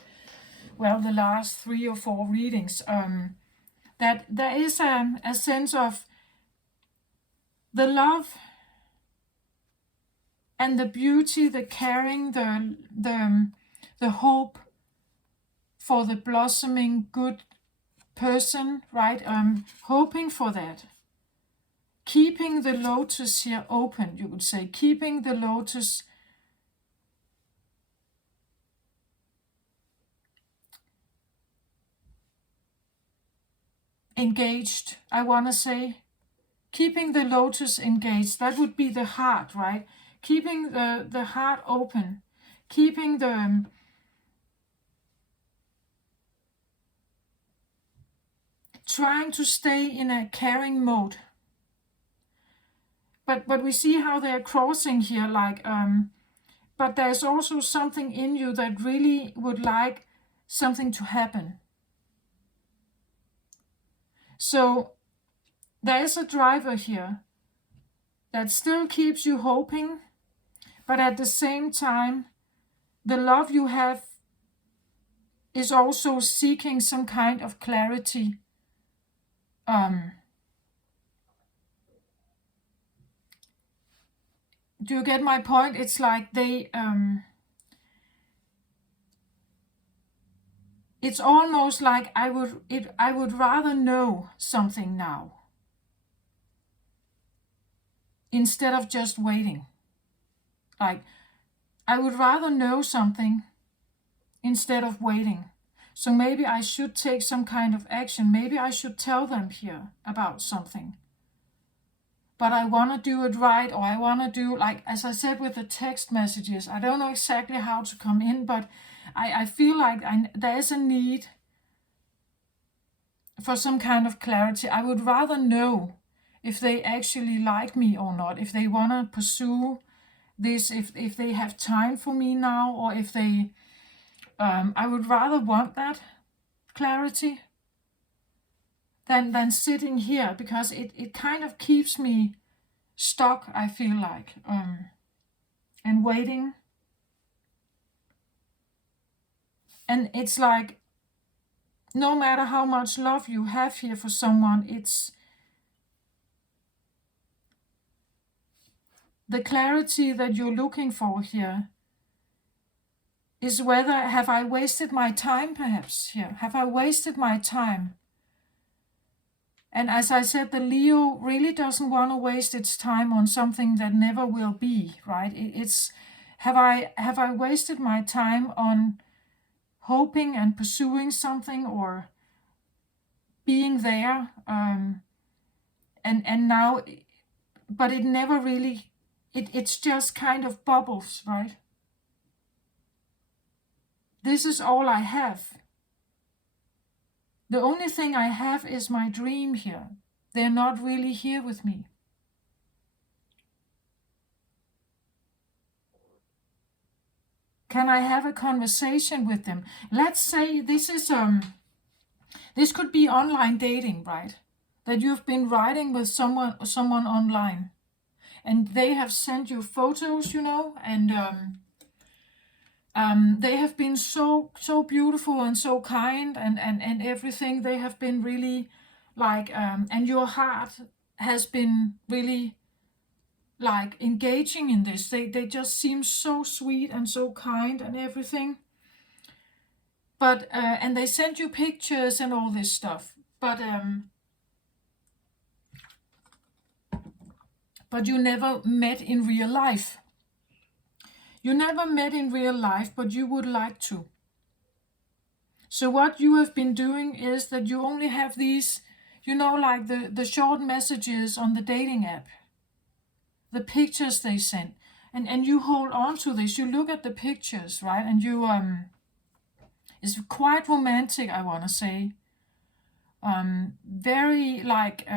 the last 3 or 4 readings. That there is a sense of the love and the beauty, the caring, the hope for the blossoming good person, right? Hoping for that. Keeping the lotus here open, you would say. Keeping the lotus engaged, I want to say. Keeping the lotus engaged, that would be the heart, right? Keeping the heart open. Keeping trying to stay in a caring mode. But we see how they're crossing here, like, but there's also something in you that really would like something to happen. So there is a driver here that still keeps you hoping, but at the same time, the love you have is also seeking some kind of clarity. Do you get my point? It's like they, it's almost like I would rather know something now instead of just waiting. Like, I would rather know something instead of waiting. So maybe I should take some kind of action. Maybe I should tell them here about something. But I want to do it right, or I want to do, like, as I said with the text messages, I don't know exactly how to come in, but I feel like there is a need for some kind of clarity. I would rather know if they actually like me or not, if they want to pursue this, if they have time for me now, or if they I would rather want that clarity than sitting here, because it kind of keeps me stuck, I feel like, and waiting. And it's like, no matter how much love you have here for someone, it's the clarity that you're looking for here is whether, have I wasted my time perhaps here? Have I wasted my time? And as I said, the Leo really doesn't want to waste its time on something that never will be, right? It's, have I wasted my time on hoping and pursuing something, or being there, and now, but it never really, it's just kind of bubbles, right? This is all I have. The only thing I have is my dream here. They're not really here with me. Can I have a conversation with them? Let's say this is this could be online dating, right? That you've been writing with someone online, and they have sent you photos, and they have been so beautiful and so kind, and everything. They have been really like, and your heart has been really like engaging in this. They just seem so sweet and so kind and everything. But and they sent you pictures and all this stuff. But you never met in real life. You never met in real life, but you would like to. So what you have been doing is that you only have these, like the short messages on the dating app, the pictures they send, and you hold on to this. You look at the pictures, right? And you it's quite romantic, I want to say. Very like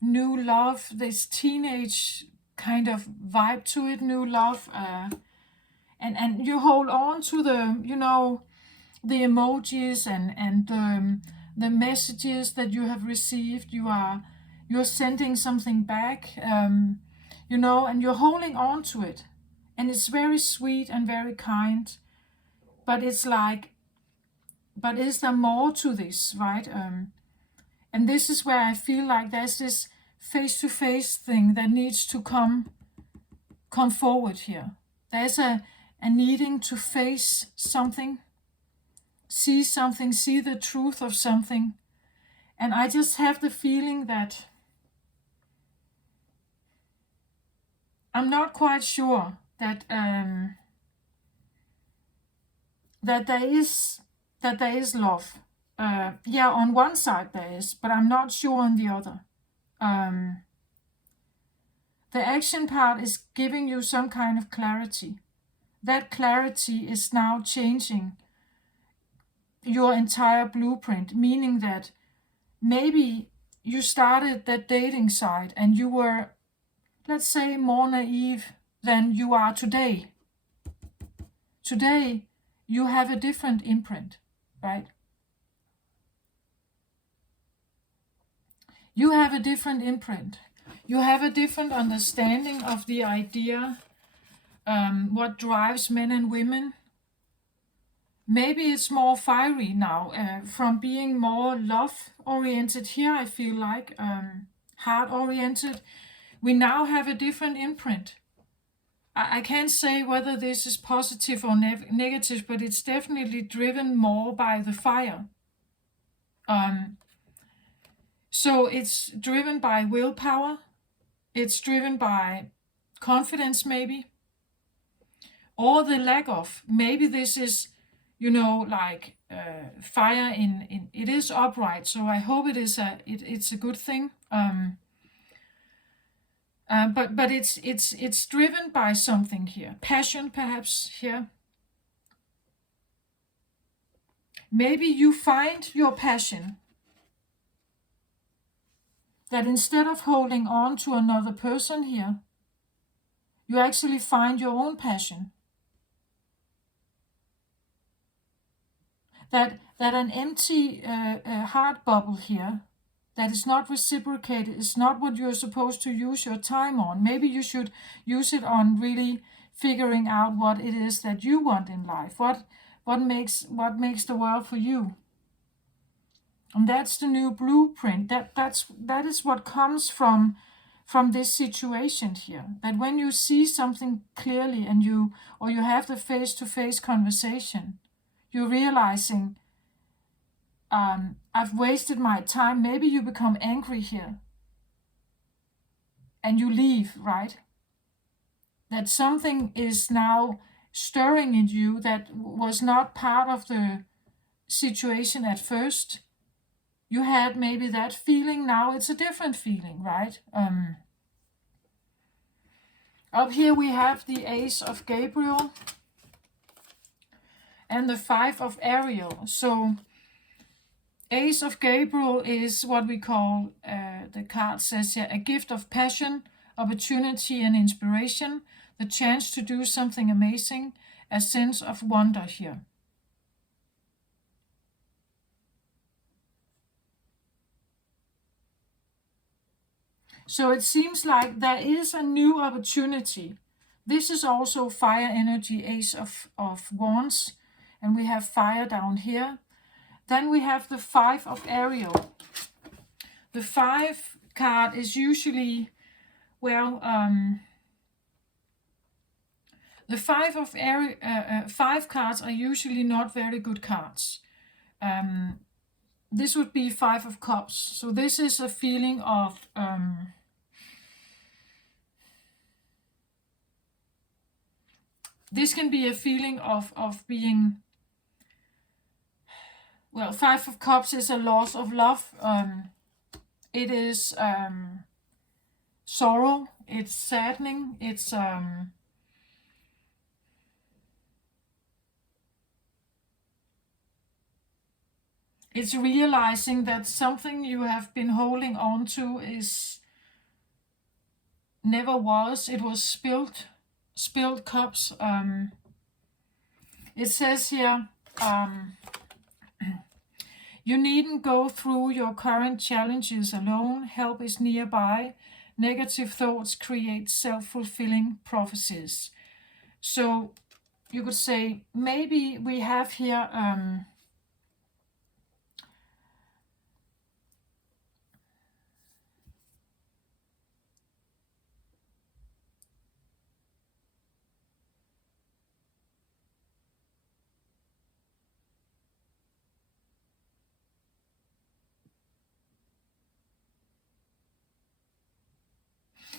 new love, this teenage kind of vibe to it, new love, and you hold on to the, the emojis and the messages that you have received. You're sending something back, and you're holding on to it, and it's very sweet and very kind. But it's like, but is there more to this, right? And this is where I feel like there's this face-to-face thing that needs to come forward here. There's a needing to face something, see something, see the truth of something. And I just have the feeling that I'm not quite sure that that there is love. Yeah, on one side there is, but I'm not sure on the other. The action part is giving you some kind of clarity. That clarity is now changing your entire blueprint, meaning that maybe you started that dating site and you were, let's say, more naive than you are today. Today, you have a different imprint, right? You have a different imprint. You have a different understanding of the idea, what drives men and women. Maybe it's more fiery now, from being more love-oriented here, I feel like, heart-oriented. We now have a different imprint. I can't say whether this is positive or negative, but it's definitely driven more by the fire. So it's driven by willpower. It's driven by confidence, maybe, or the lack of. Maybe this is, like fire in it is upright. So I hope it's a good thing. But it's driven by something here, passion perhaps here. Maybe you find your passion. That instead of holding on to another person here, you actually find your own passion. that an empty heart bubble here that is not reciprocated is not what you're supposed to use your time on. Maybe you should use it on really figuring out what it is that you want in life. What makes the world for you. And that's the new blueprint. That is what comes from this situation here. That when you see something clearly and you have the face-to-face conversation, you're realizing, I've wasted my time. Maybe you become angry here and you leave, right? That something is now stirring in you that was not part of the situation at first. You had maybe that feeling, now it's a different feeling, right? Up here we have the Ace of Gabriel and the 5 of Ariel. So Ace of Gabriel is what we call, the card says here, a gift of passion, opportunity and inspiration, the chance to do something amazing, a sense of wonder here. So it seems like there is a new opportunity. This is also fire energy, Ace of Wands, and we have fire down here. Then we have the 5 of Ariel. The 5 card is usually, well, the 5 of Ariel, 5 cards are usually not very good cards. This would be 5 of Cups. So this is a feeling of this can be a feeling of being, well, 5 of Cups is a loss of love. It is sorrow, it's saddening, it's realizing that something you have been holding on to is never was. It was spilled cups. It says here, you needn't go through your current challenges alone. Help is nearby. Negative thoughts create self-fulfilling prophecies. So you could say, maybe we have here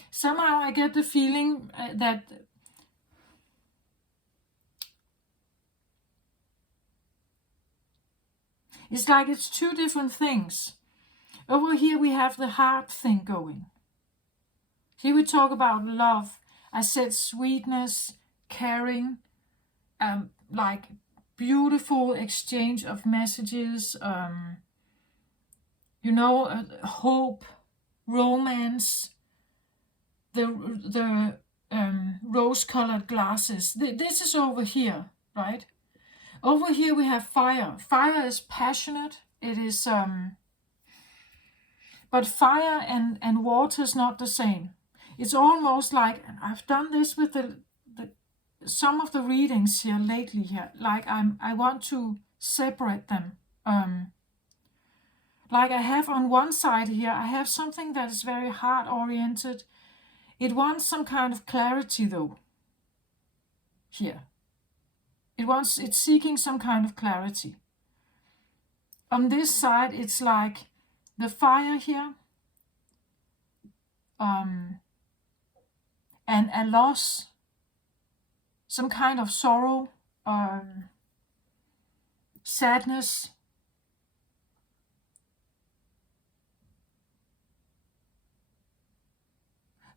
somehow I get the feeling that it's like it's two different things. Over here we have the heart thing going. Here we talk about love. I said sweetness, caring, like beautiful exchange of messages, hope, romance, the rose-colored glasses. This is over here, right? Over here we have fire. Fire is passionate. It is, but fire and water is not the same. It's almost like, I've done this with some of the readings here lately here. Like I want to separate them. Like I have on one side here, I have something that is very heart-oriented. It wants some kind of clarity though. Here. It's seeking some kind of clarity. On this side, it's like the fire here. And a loss. Some kind of sorrow. Sadness.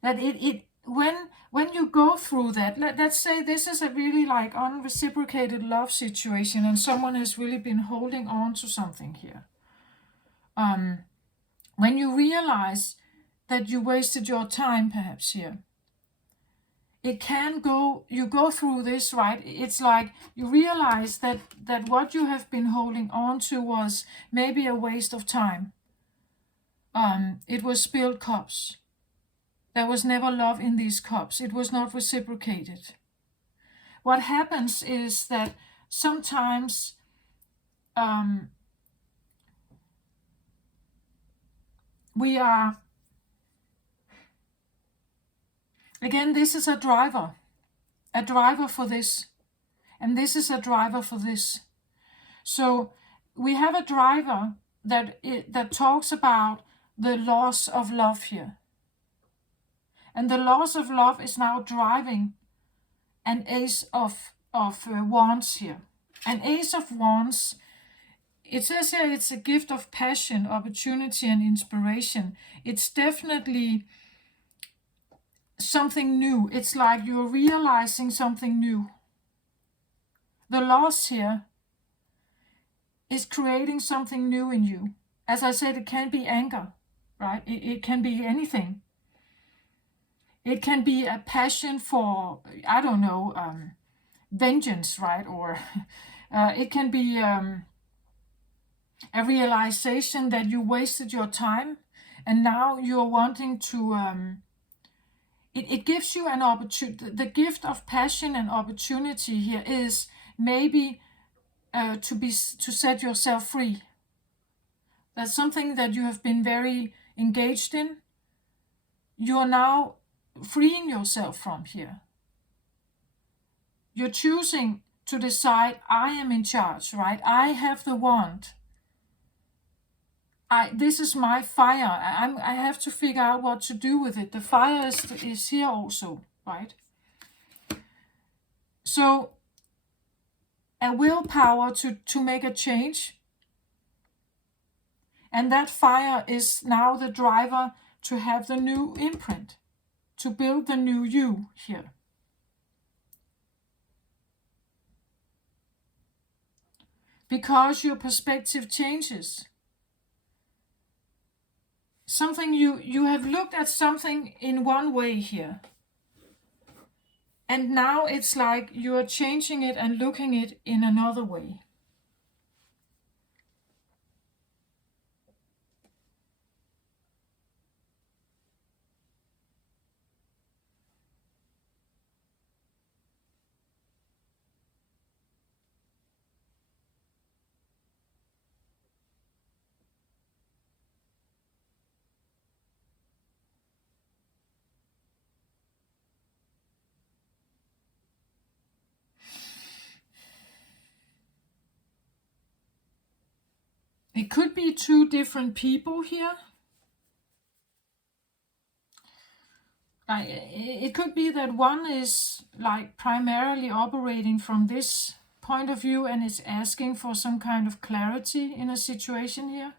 That when you go through that, let's say this is a really like unreciprocated love situation and someone has really been holding on to something here. When you realize that you wasted your time perhaps here, it can go, you go through this, right? It's like you realize that what you have been holding on to was maybe a waste of time. It was spilled cups. There was never love in these cups. It was not reciprocated. What happens is that sometimes we are, again, this is a driver for this, and this is a driver for this. So we have a driver that talks about the loss of love here. And the loss of love is now driving an Ace of Wands here. An Ace of Wands, it says here it's a gift of passion, opportunity, and inspiration. It's definitely something new. It's like you're realizing something new. The loss here is creating something new in you. As I said, it can be anger, right? It can be anything. It can be a passion for, I don't know, vengeance, right? Or it can be a realization that you wasted your time and now you're wanting to, it gives you an opportunity. The gift of passion and opportunity here is maybe to set yourself free. That's something that you have been very engaged in. You are now freeing yourself from here. You're choosing to decide, I am in charge, right? I have the wand. This is my fire. I have to figure out what to do with it. The fire is here also, right? So a willpower to make a change. And that fire is now the driver to have the new imprint, to build the new you here. Because your perspective changes. Something you have looked at something in one way here. And now it's like you are changing it and looking at it in another way. It could be two different people here. It could be that one is like primarily operating from this point of view and is asking for some kind of clarity in a situation here.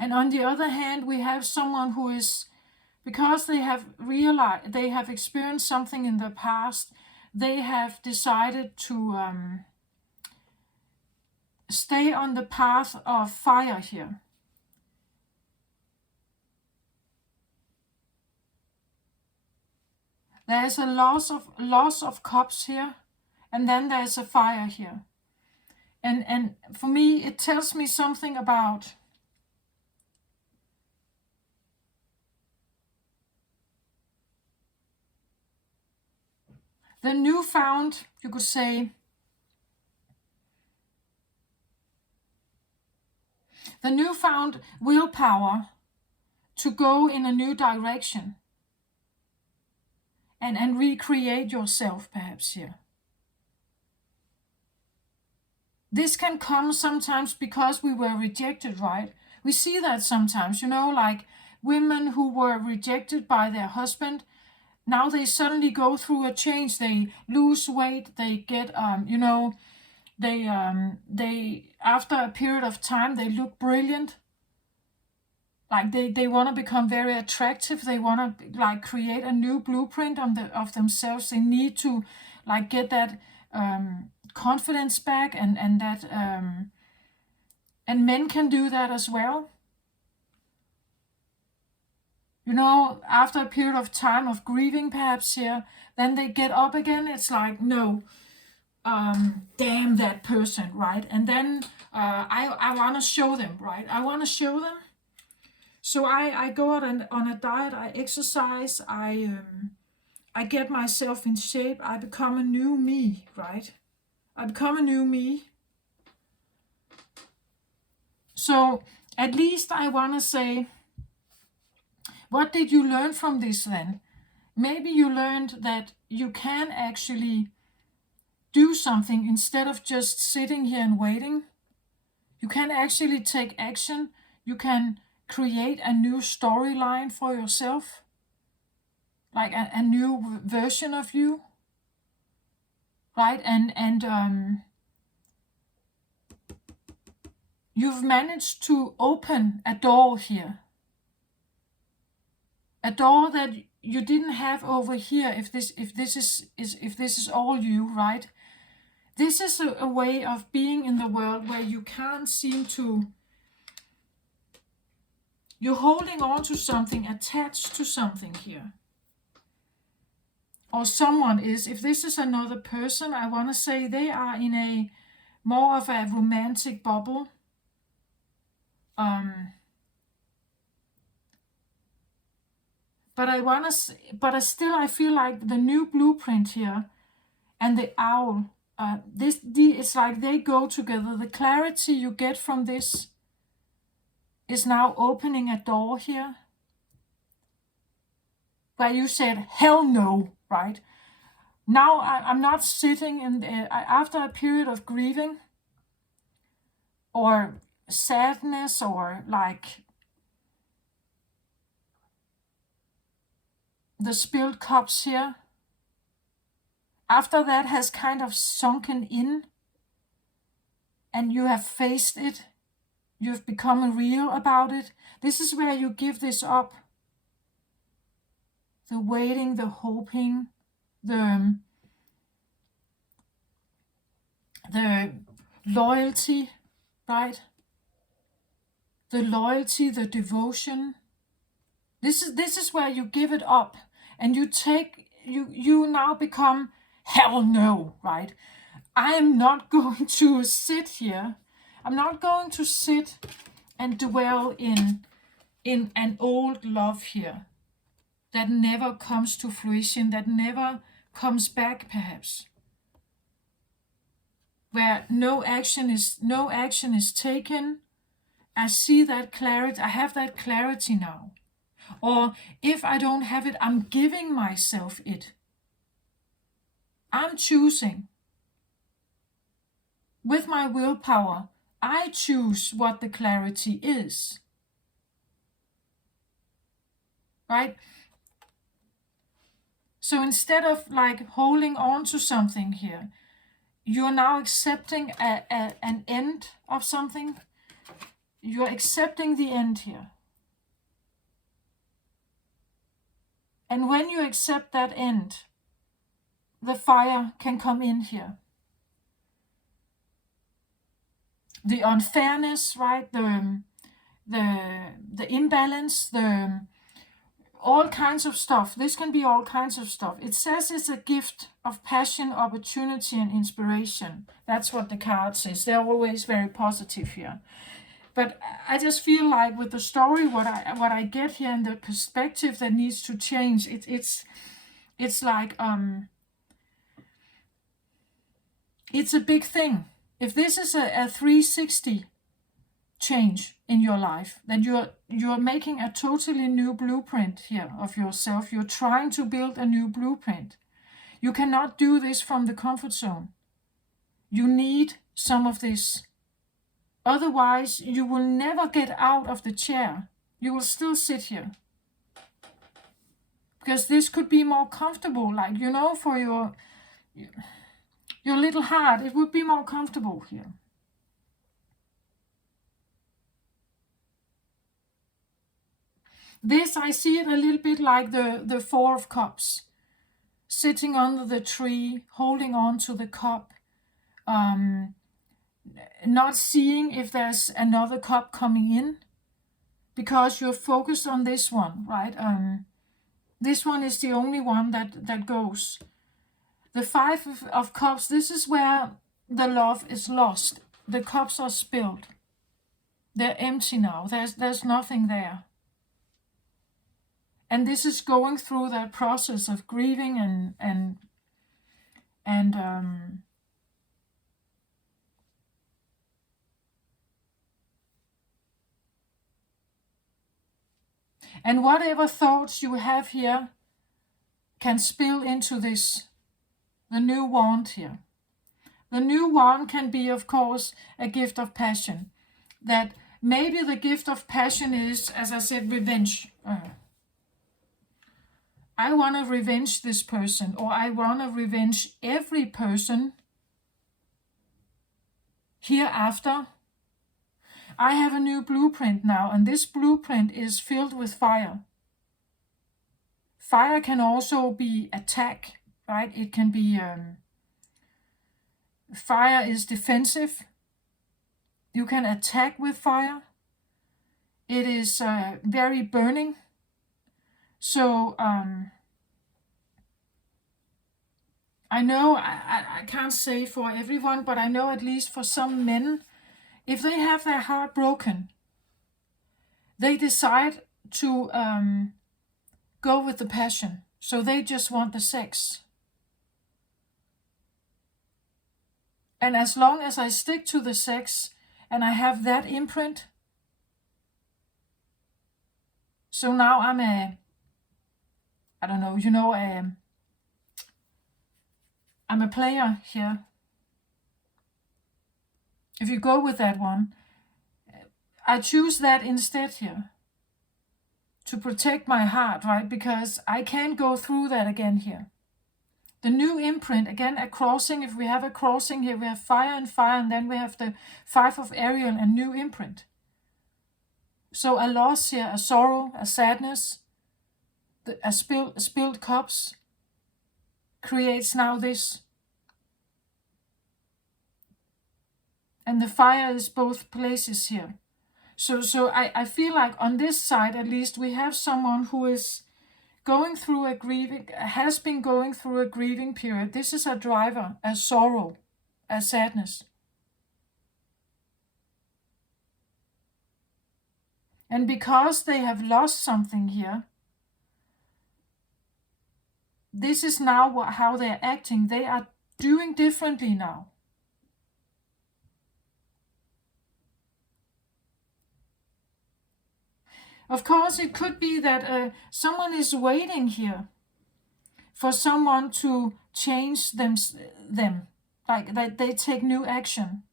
And on the other hand, we have someone who is, because they have realized, they have experienced something in the past, they have decided to stay on the path of fire here. There's a loss of cups here, and then there's a fire here. And for me, it tells me something about the newfound, you could say, the newfound willpower to go in a new direction and recreate yourself perhaps here. This can come sometimes because we were rejected, right? We see that sometimes, like women who were rejected by their husband. Now they suddenly go through a change. They lose weight. They get, they after a period of time, they look brilliant. Like they want to become very attractive. They want to like create a new blueprint of themselves. They need to like get that confidence back, and that and men can do that as well. You know, after a period of time of grieving perhaps here, then they get up again. It's like, no, damn that person, right? And then I want to show them, right? I want to show them. So I go out and on a diet, I exercise, I get myself in shape, I become a new me, right? I become a new me. So at least I want to say, what did you learn from this then? Maybe you learned that you can actually do something instead of just sitting here and waiting. You can actually take action. You can create a new storyline for yourself, like a new version of you, right? And you've managed to open a door here, a door that you didn't have over here. If this is all you, right? This is a way of being in the world where you can't seem to. You're holding on to something, attached to something here. Or someone is, if this is another person, I want to say they are in a more of a romantic bubble. But I feel like the new blueprint here and the owl, it's like they go together. The clarity you get from this is now opening a door here where you said, hell no, right? Now I'm not sitting in after a period of grieving or sadness or like the spilled cups here. After that has kind of sunken in and you have faced it, you've become real about it. This is where you give this up. The waiting, the hoping, the loyalty, right? The loyalty, the devotion. This is where you give it up and you now become, hell no, right? I am not going to sit here. I'm not going to sit and dwell in an old love here that never comes to fruition, that never comes back perhaps. Where no action is taken. I see that clarity. I have that clarity now. Or if I don't have it, I'm giving myself it. I'm choosing. With my willpower, I choose what the clarity is. Right? So instead of like holding on to something here, you're now accepting an end of something. You're accepting the end here. And when you accept that end, the fire can come in here. The unfairness, right? The imbalance, all kinds of stuff. This can be all kinds of stuff. It says it's a gift of passion, opportunity, and inspiration. That's what the card says. They're always very positive here. But I just feel like with the story, what I get here and the perspective that needs to change, it's like it's a big thing. If this is a 360 change in your life, then you're making a totally new blueprint here of yourself. You're trying to build a new blueprint. You cannot do this from the comfort zone. You need some of this. Otherwise, you will never get out of the chair. You will still sit here. Because this could be more comfortable, like, you know, for your little heart, it would be more comfortable here. This, I see it a little bit like the Four of Cups. Sitting under the tree, holding on to the cup. Not seeing if there's another cup coming in. because you're focused on this one, right? This one is the only one that goes. The Five of Cups, this is where the love is lost. The cups are spilled. They're empty now. There's nothing there. And this is going through that process of grieving and whatever thoughts you have here can spill into this, the new wand here. The new wand can be, of course, a gift of passion. That maybe the gift of passion is, as I said, revenge. I want to revenge this person, or I want to revenge every person hereafter. I have a new blueprint now, and this blueprint is filled with fire. Fire can also be attack, right? It can be, fire is defensive. You can attack with fire. It is very burning. So I know I can't say for everyone, but I know at least for some men, if they have their heart broken, they decide to go with the passion. So they just want the sex. And as long as I stick to the sex and I have that imprint, so now I'm I'm a player here. If you go with that one, I choose that instead here to protect my heart, right? Because I can't go through that again here. The new imprint, again, a crossing. If we have a crossing here, we have fire, and then we have the Five of Ariel and new imprint. So a loss here, a sorrow, a sadness, a spilled cups creates now this. And the fire is both places here. So I feel like on this side, at least, we have someone who is going through has been going through a grieving period. This is a driver, a sorrow, a sadness. And because they have lost something here, this is now how they're acting. They are doing differently now. Of course, it could be that someone is waiting here for someone to change them, like that they take new action.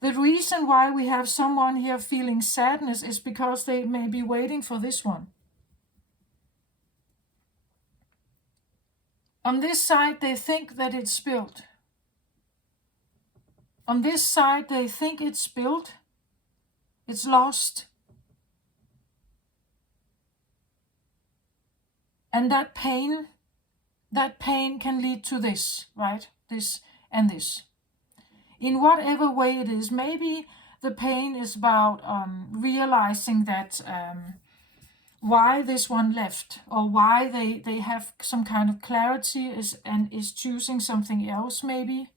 The reason why we have someone here feeling sadness is because they may be waiting for this one. On this side, they think that it's spilled. On this side, they think it's spilled. It's lost. And that pain can lead to this, right? This and this. In whatever way it is, maybe the pain is about realizing that why this one left, or why they have some kind of clarity is choosing something else maybe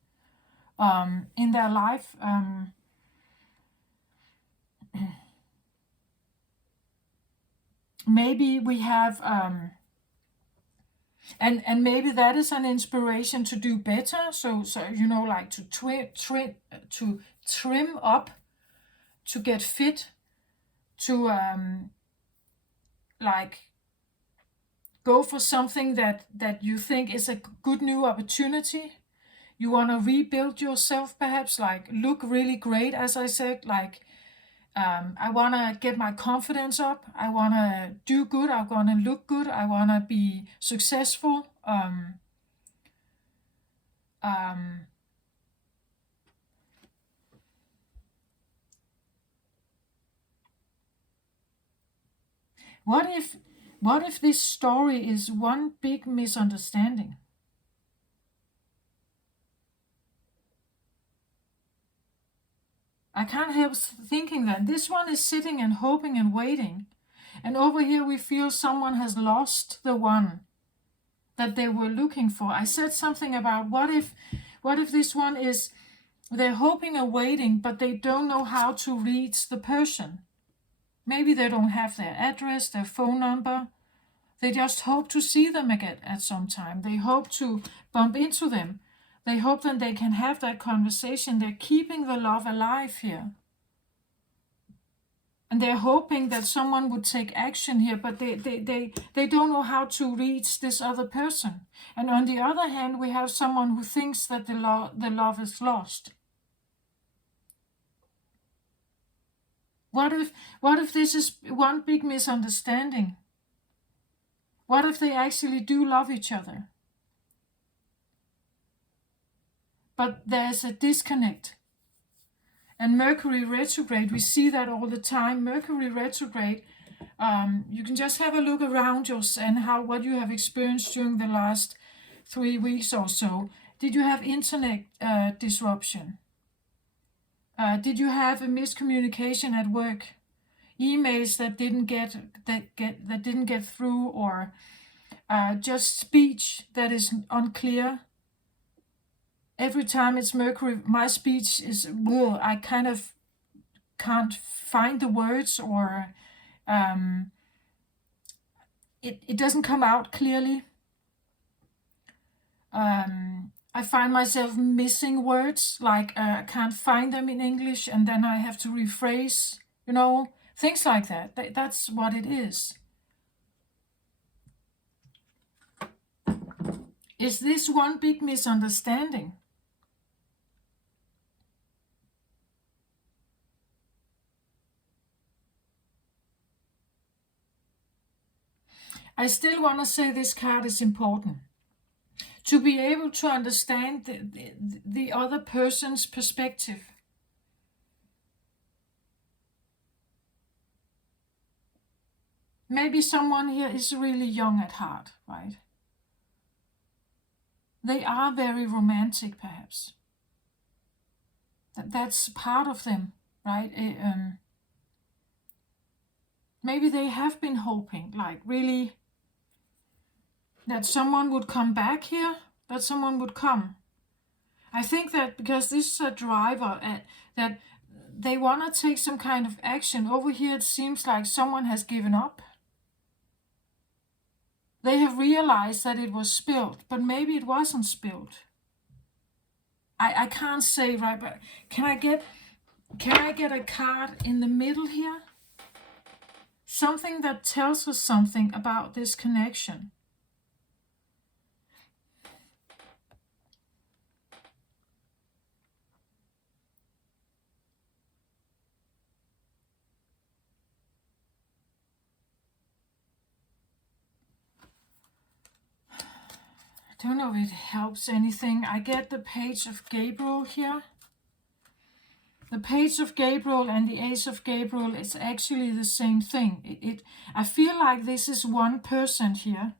in their life. Maybe we have and maybe that is an inspiration to do better. So like to trim up, to get fit, to like go for something that you think is a good new opportunity. You want to rebuild yourself, perhaps, like look really great, as I said, like I want to get my confidence up. I want to do good. I want to look good. I want to be successful. What if this story is one big misunderstanding? I can't help thinking that this one is sitting and hoping and waiting. And over here we feel someone has lost the one that they were looking for. I said something about what if this one is, they're hoping and waiting, but they don't know how to reach the person. Maybe they don't have their address, their phone number. They just hope to see them again at some time. They hope to bump into them. They hope that they can have that conversation. They're keeping the love alive here. And they're hoping that someone would take action here, but they don't know how to reach this other person. And on the other hand, we have someone who thinks that the love is lost. What if this is one big misunderstanding? What if they actually do love each other? But there's a disconnect. And Mercury retrograde, we see that all the time. Mercury retrograde, you can just have a look around and what you have experienced during the last 3 weeks or so. Did you have internet disruption? Did you have a miscommunication at work? Emails that didn't get through, or just speech that is unclear? Every time it's Mercury, my speech is, I kind of can't find the words, or it doesn't come out clearly. I find myself missing words, like I can't find them in English, and then I have to rephrase, things like that. That's what it is. Is this one big misunderstanding? I still want to say this card is important. To be able to understand the other person's perspective. Maybe someone here is really young at heart, right? They are very romantic, perhaps. That's part of them, right? Maybe they have been hoping, like really, that someone would come back here, that someone would come. I think that because this is a driver, that they want to take some kind of action. Over here it seems like someone has given up. They have realized that it was spilled, but maybe it wasn't spilled. I can't say, right, but can I get a card in the middle here? Something that tells us something about this connection. I don't know if it helps anything. I get the Page of Gabriel here. The Page of Gabriel and the Ace of Gabriel is actually the same thing. I feel like this is one person here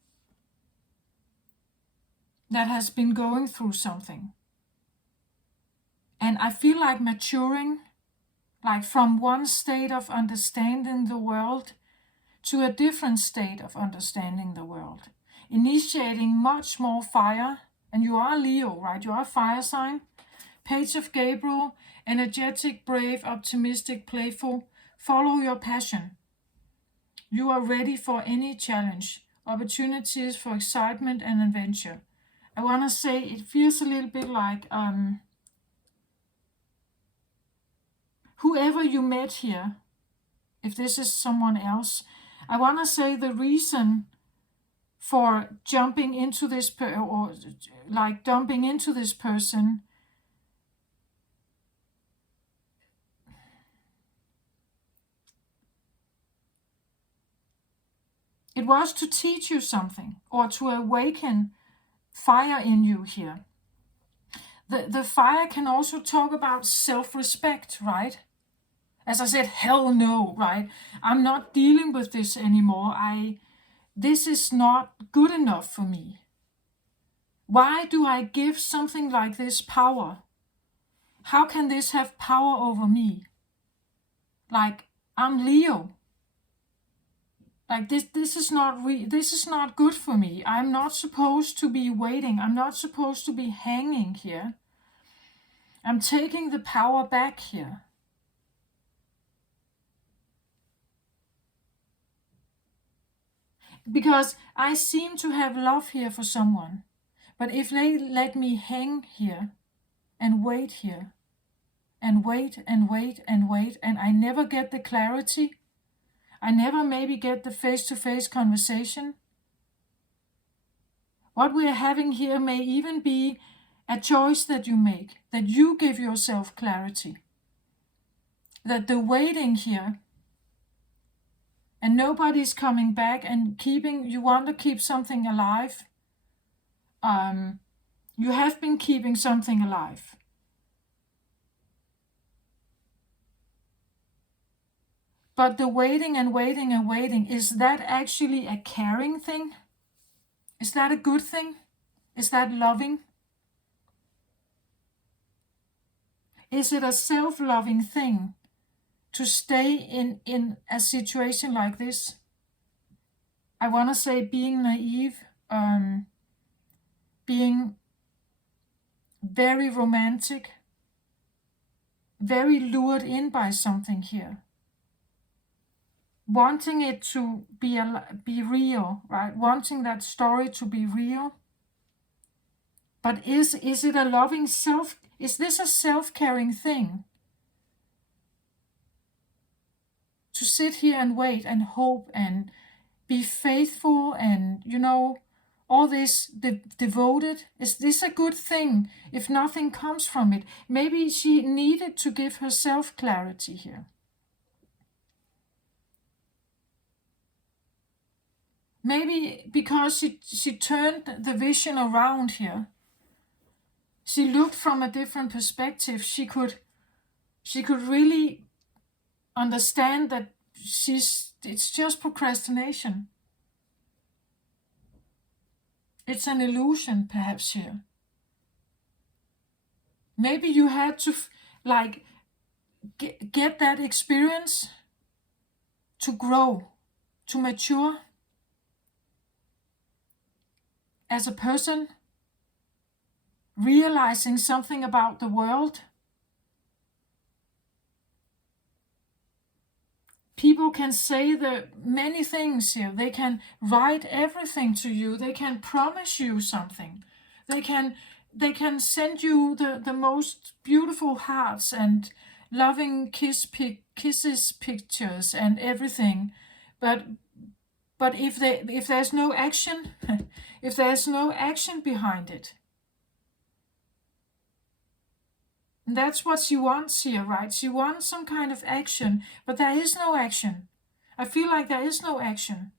that has been going through something. And I feel like maturing, like from one state of understanding the world to a different state of understanding the world. Initiating much more fire. And you are Leo, right? You are a fire sign. Page of Gabriel, energetic, brave, optimistic, playful. Follow your passion. You are ready for any challenge. Opportunities for excitement and adventure. I want to say it feels a little bit like whoever you met here, if this is someone else, I want to say the reason for jumping into this dumping into this person it was to teach you something, or to awaken fire in you here. The fire can also talk about self-respect, right? As I said, hell no, right? I'm not dealing with this anymore. This is not good enough for me. Why do I give something like this power? How can this have power over me? like, I'm Leo. Like, this is not good for me. I'm not supposed to be waiting. I'm not supposed to be hanging here. I'm taking the power back here. Because I seem to have love here for someone. But if they let me hang here and wait here and wait and wait and wait, and I never get the clarity, I never maybe get the face-to-face conversation, what we are having here may even be a choice that you make, that you give yourself clarity. That the waiting here and nobody's coming back and you want to keep something alive. You have been keeping something alive. But the waiting and waiting and waiting, is that actually a caring thing? Is that a good thing? Is that loving? Is it a self-loving thing to stay in a situation like this? I want to say being naive, being very romantic, very lured in by something here. Wanting it to be real, right? Wanting that story to be real. But is it a loving is this a self-caring thing? To sit here and wait and hope and be faithful and, all this devoted. Is this a good thing if nothing comes from it? Maybe she needed to give herself clarity here. Maybe because she turned the vision around here. She looked from a different perspective. She could really understand that it's just procrastination. It's an illusion, perhaps, here. Maybe you had to get that experience to grow, to mature as a person, realizing something about the world. People can say the many things here. They can write everything to you. They can promise you something. They can send you the most beautiful hearts and loving kisses pictures and everything. But if there's no action, if there's no action behind it, that's what she wants here, right? She wants some kind of action, but there is no action. I feel like there is no action.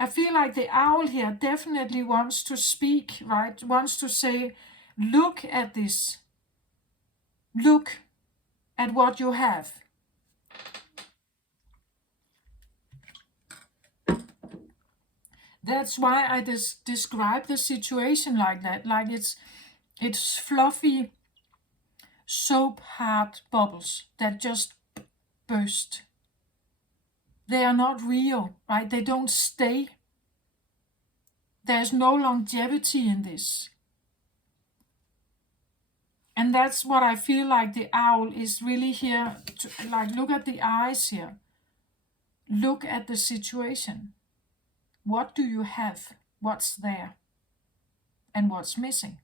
I feel like the owl here definitely wants to speak, right? Wants to say, look at this. Look at what you have. That's why I describe the situation like that. Like it's fluffy, soap hard bubbles that just burst. They are not real, right? They don't stay. There's no longevity in this. And that's what I feel like the owl is really here to, look at the eyes here. Look at the situation. What do you have? What's there? And what's missing?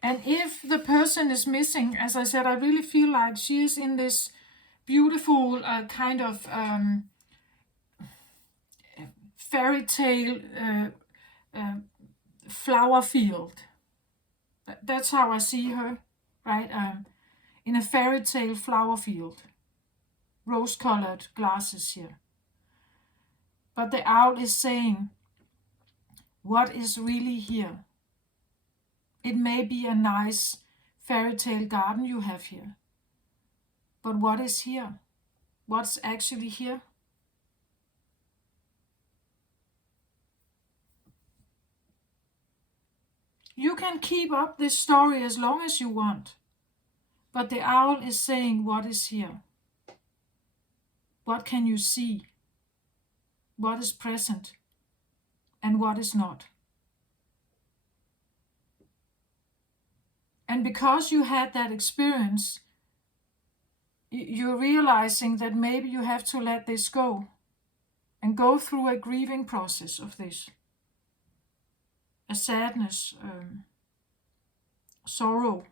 And if the person is missing, as I said, I really feel like she is in this beautiful kind of fairy tale flower field. That's how I see her, right? In a fairy tale flower field. Rose-colored glasses here. But the owl is saying, what is really here? It may be a nice fairy tale garden you have here. But what is here? What's actually here? You can keep up this story as long as you want, but the owl is saying, what is here? What can you see? What is present and what is not? And because you had that experience, you're realizing that maybe you have to let this go and go through a grieving process of this, a sadness, sorrow,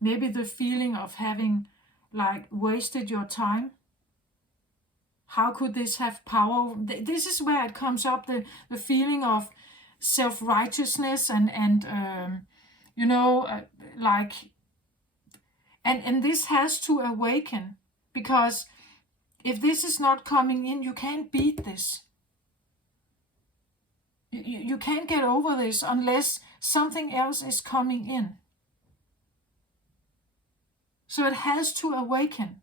maybe the feeling of having like wasted your time. How could this have power? This is where it comes up, the feeling of self-righteousness and like, and this has to awaken, because if this is not coming in, you can't beat this. You can't get over this unless something else is coming in. So it has to awaken.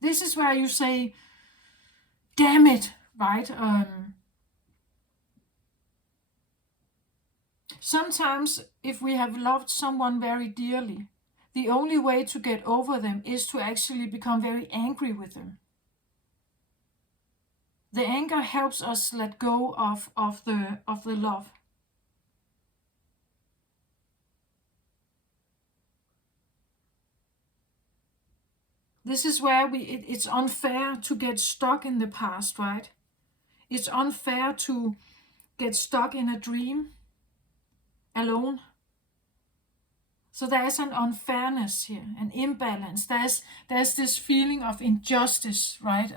This is where you say, damn it, right? Sometimes if we have loved someone very dearly, the only way to get over them is to actually become very angry with them. The anger helps us let go of the love. This is where it's unfair to get stuck in the past, right? It's unfair to get stuck in a dream alone. So there's an unfairness here, an imbalance. There's this feeling of injustice, right?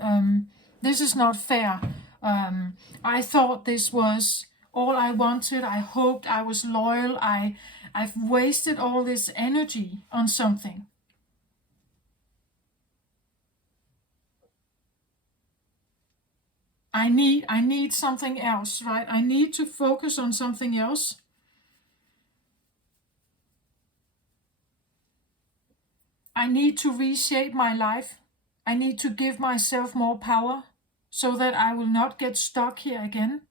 This is not fair. I thought this was all I wanted. I hoped, I was loyal. I've wasted all this energy on something. I need something else, right? I need to focus on something else. I need to reshape my life. I need to give myself more power so that I will not get stuck here again.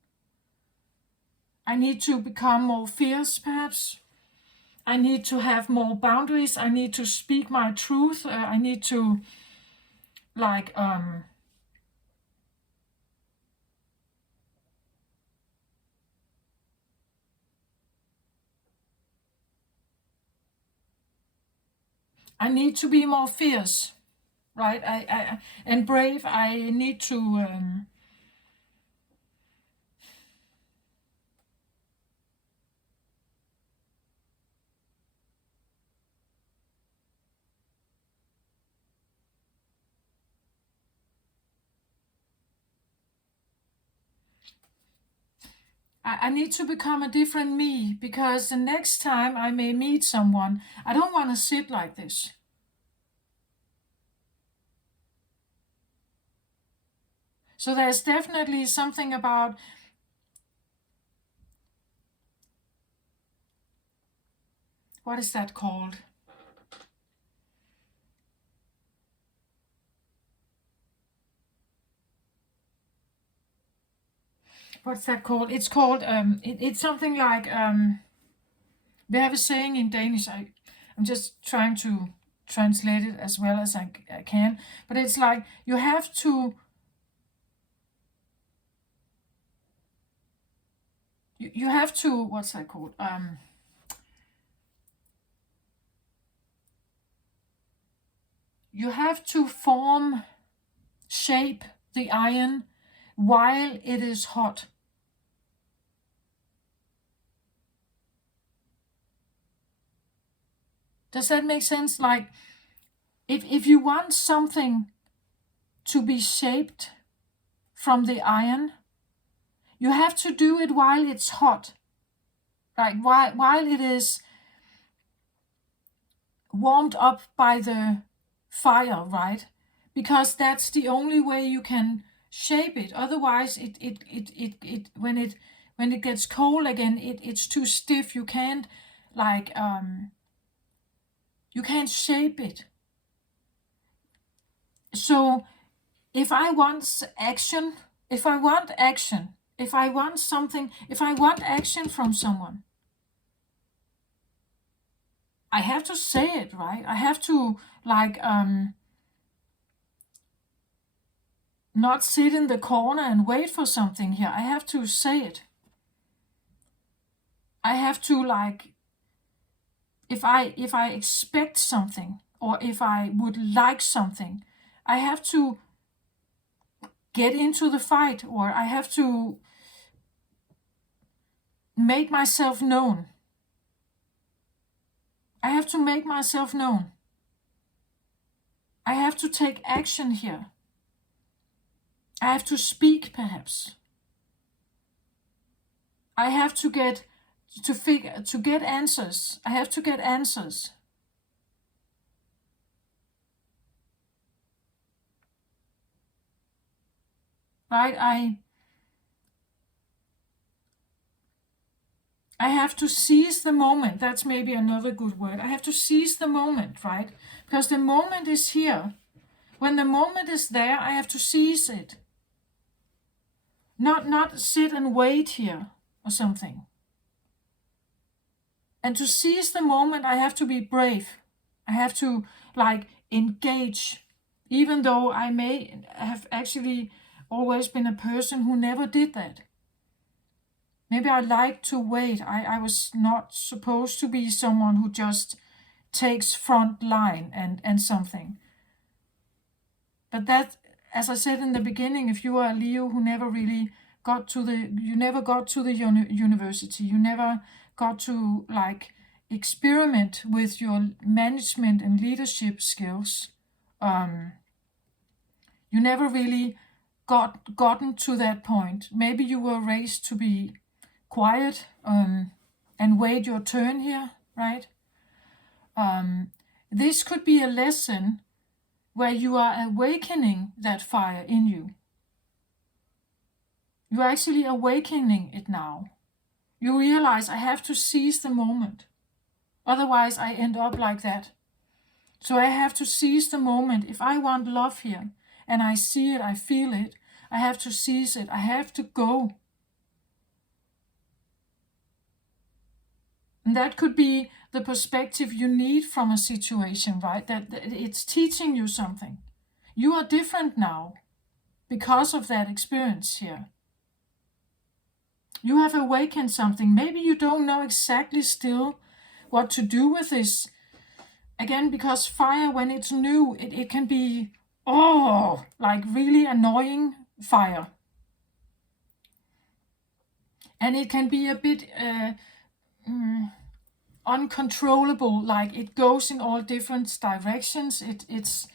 I need to become more fierce, perhaps. I need to have more boundaries. I need to speak my truth. I need to, like, I need to be more fierce, right? I and brave. I need to. I need to become a different me, because the next time I may meet someone, I don't want to sit like this. So there's definitely something about what is that called? What's that called? It's called it's something like we have a saying in Danish. I'm just trying to translate it as well as I can, but it's like you have to you have to, what's that called? You have to shape the iron while it is hot. Does that make sense? Like, if you want something to be shaped from the iron, you have to do it while it's hot. Right? While it is warmed up by the fire, right? Because that's the only way you can shape it. Otherwise, it when it gets cold again, it's too stiff. You can't you can't shape it. So if I want action, if I want action from someone, I have to say it, right? I have to like not sit in the corner and wait for something here. I have to say it. I have to like, if I expect something, or if I would like something, I have to get into the fight, or I have to make myself known. I have to make myself known. I have to take action here. I have to speak, perhaps. I have to get answers. I have to get answers. Right? I have to seize the moment. That's maybe another good word. I have to seize the moment, right? Because the moment is here. When the moment is there, I have to seize it. Not sit and wait here or something. And to seize the moment, I have to be brave. I have to like engage, even though I may have actually always been a person who never did that. Maybe I like to wait. I was not supposed to be someone who just takes front line and something. But that, as I said in the beginning, if you are a Leo who never really you never got to the university, you never got to like experiment with your management and leadership skills, you never really gotten to that point. Maybe you were raised to be quiet and wait your turn here, right? This could be a lesson where you are awakening that fire in you. You're actually awakening it now. You realize, I have to seize the moment. Otherwise, I end up like that. So I have to seize the moment. If I want love here, and I see it, I feel it, I have to seize it. I have to go. And that could be the perspective you need from a situation, right? That it's teaching you something. You are different now because of that experience here. You have awakened something. Maybe you don't know exactly still what to do with this. Again, because fire, when it's new, it can be, like really annoying fire. And it can be a bit uncontrollable, like it goes in all different directions. It's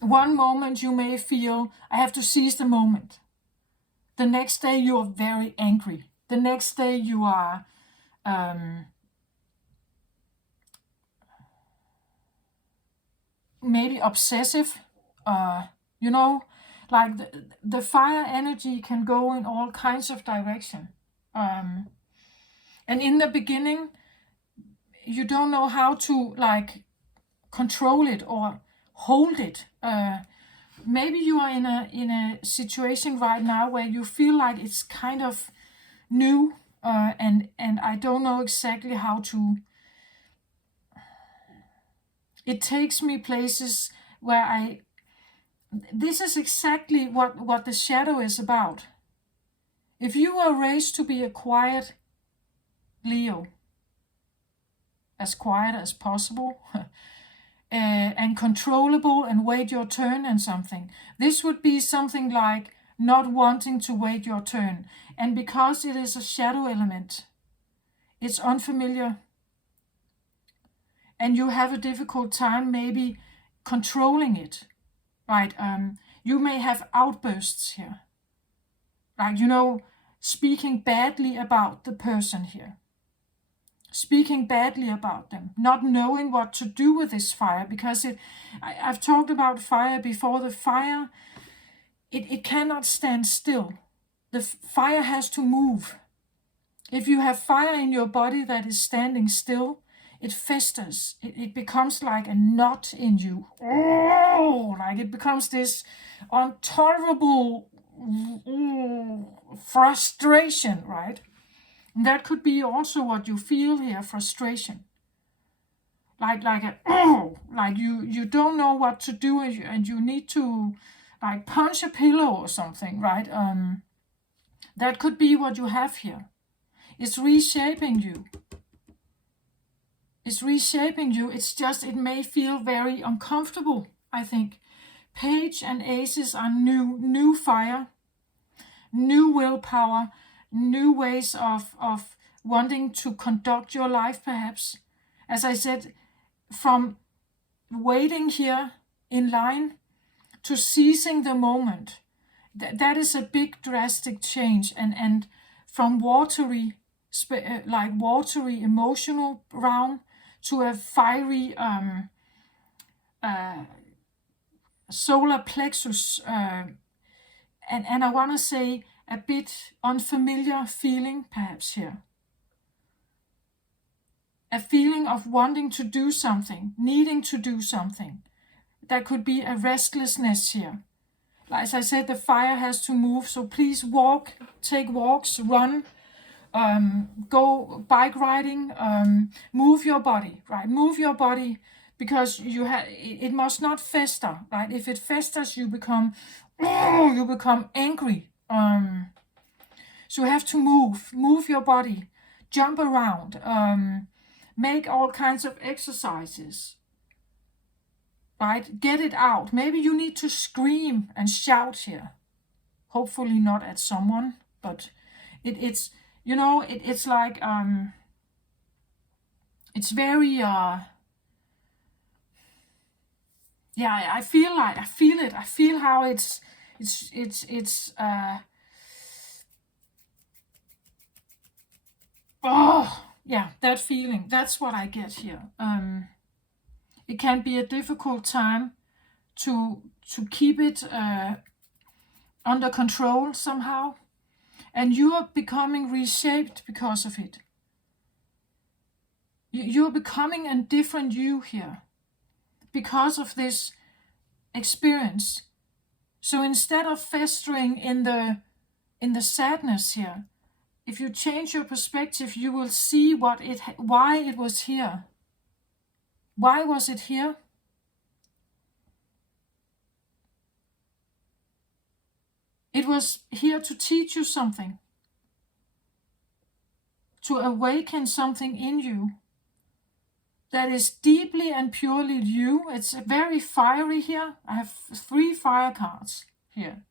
one moment you may feel, I have to seize the moment. The next day you are very angry. The next day you are maybe obsessive. Like the fire energy can go in all kinds of direction. And in the beginning, you don't know how to like control it or hold it. Maybe you are in a situation right now where you feel like it's kind of new, and I don't know exactly how to. It takes me places where this is exactly what the shadow is about. If you were raised to be a quiet Leo, as quiet as possible, and controllable and wait your turn and something, this would be something like not wanting to wait your turn. And because it is a shadow element, it's unfamiliar. And you have a difficult time maybe controlling it, right? You may have outbursts here. Like, speaking badly about the person here. Speaking badly about them, not knowing what to do with this fire, because I've talked about fire before. The fire, it cannot stand still. The fire has to move. If you have fire in your body that is standing still, it festers. It becomes like a knot in you. Like it becomes this intolerable frustration, right? And that could be also what you feel here, frustration. like a like you don't know what to do, and you need to like punch a pillow or something, right? That could be what you have here. It's reshaping you. It's reshaping you. It's just, it may feel very uncomfortable, I think. Page and aces are new fire, new willpower, new ways of wanting to conduct your life, perhaps. As I said, from waiting here in line to seizing the moment. That is a big drastic change, and from watery, like watery emotional realm to a fiery solar plexus, and I want to say a bit unfamiliar feeling perhaps here. A feeling of wanting to do something, needing to do something. There could be a restlessness here. As I said, the fire has to move, so please walk, take walks, run, go bike riding, move your body, right? Move your body, because it must not fester, right? If it festers, you become angry. So you have to move your body, jump around, make all kinds of exercises. Right? Get it out. Maybe you need to scream and shout here. Hopefully not at someone, but it's it's like it's very yeah, I feel it. I feel how it's oh yeah, that feeling. That's what I get here. It can be a difficult time to keep it under control somehow, and you are becoming reshaped because of it. You're becoming a different you here because of this experience. So instead of festering in the sadness here, if you change your perspective, you will see why it was here. Why was it here? It was here to teach you something, to awaken something in you that is deeply and purely you. It's very fiery here. I have 3 fire cards here,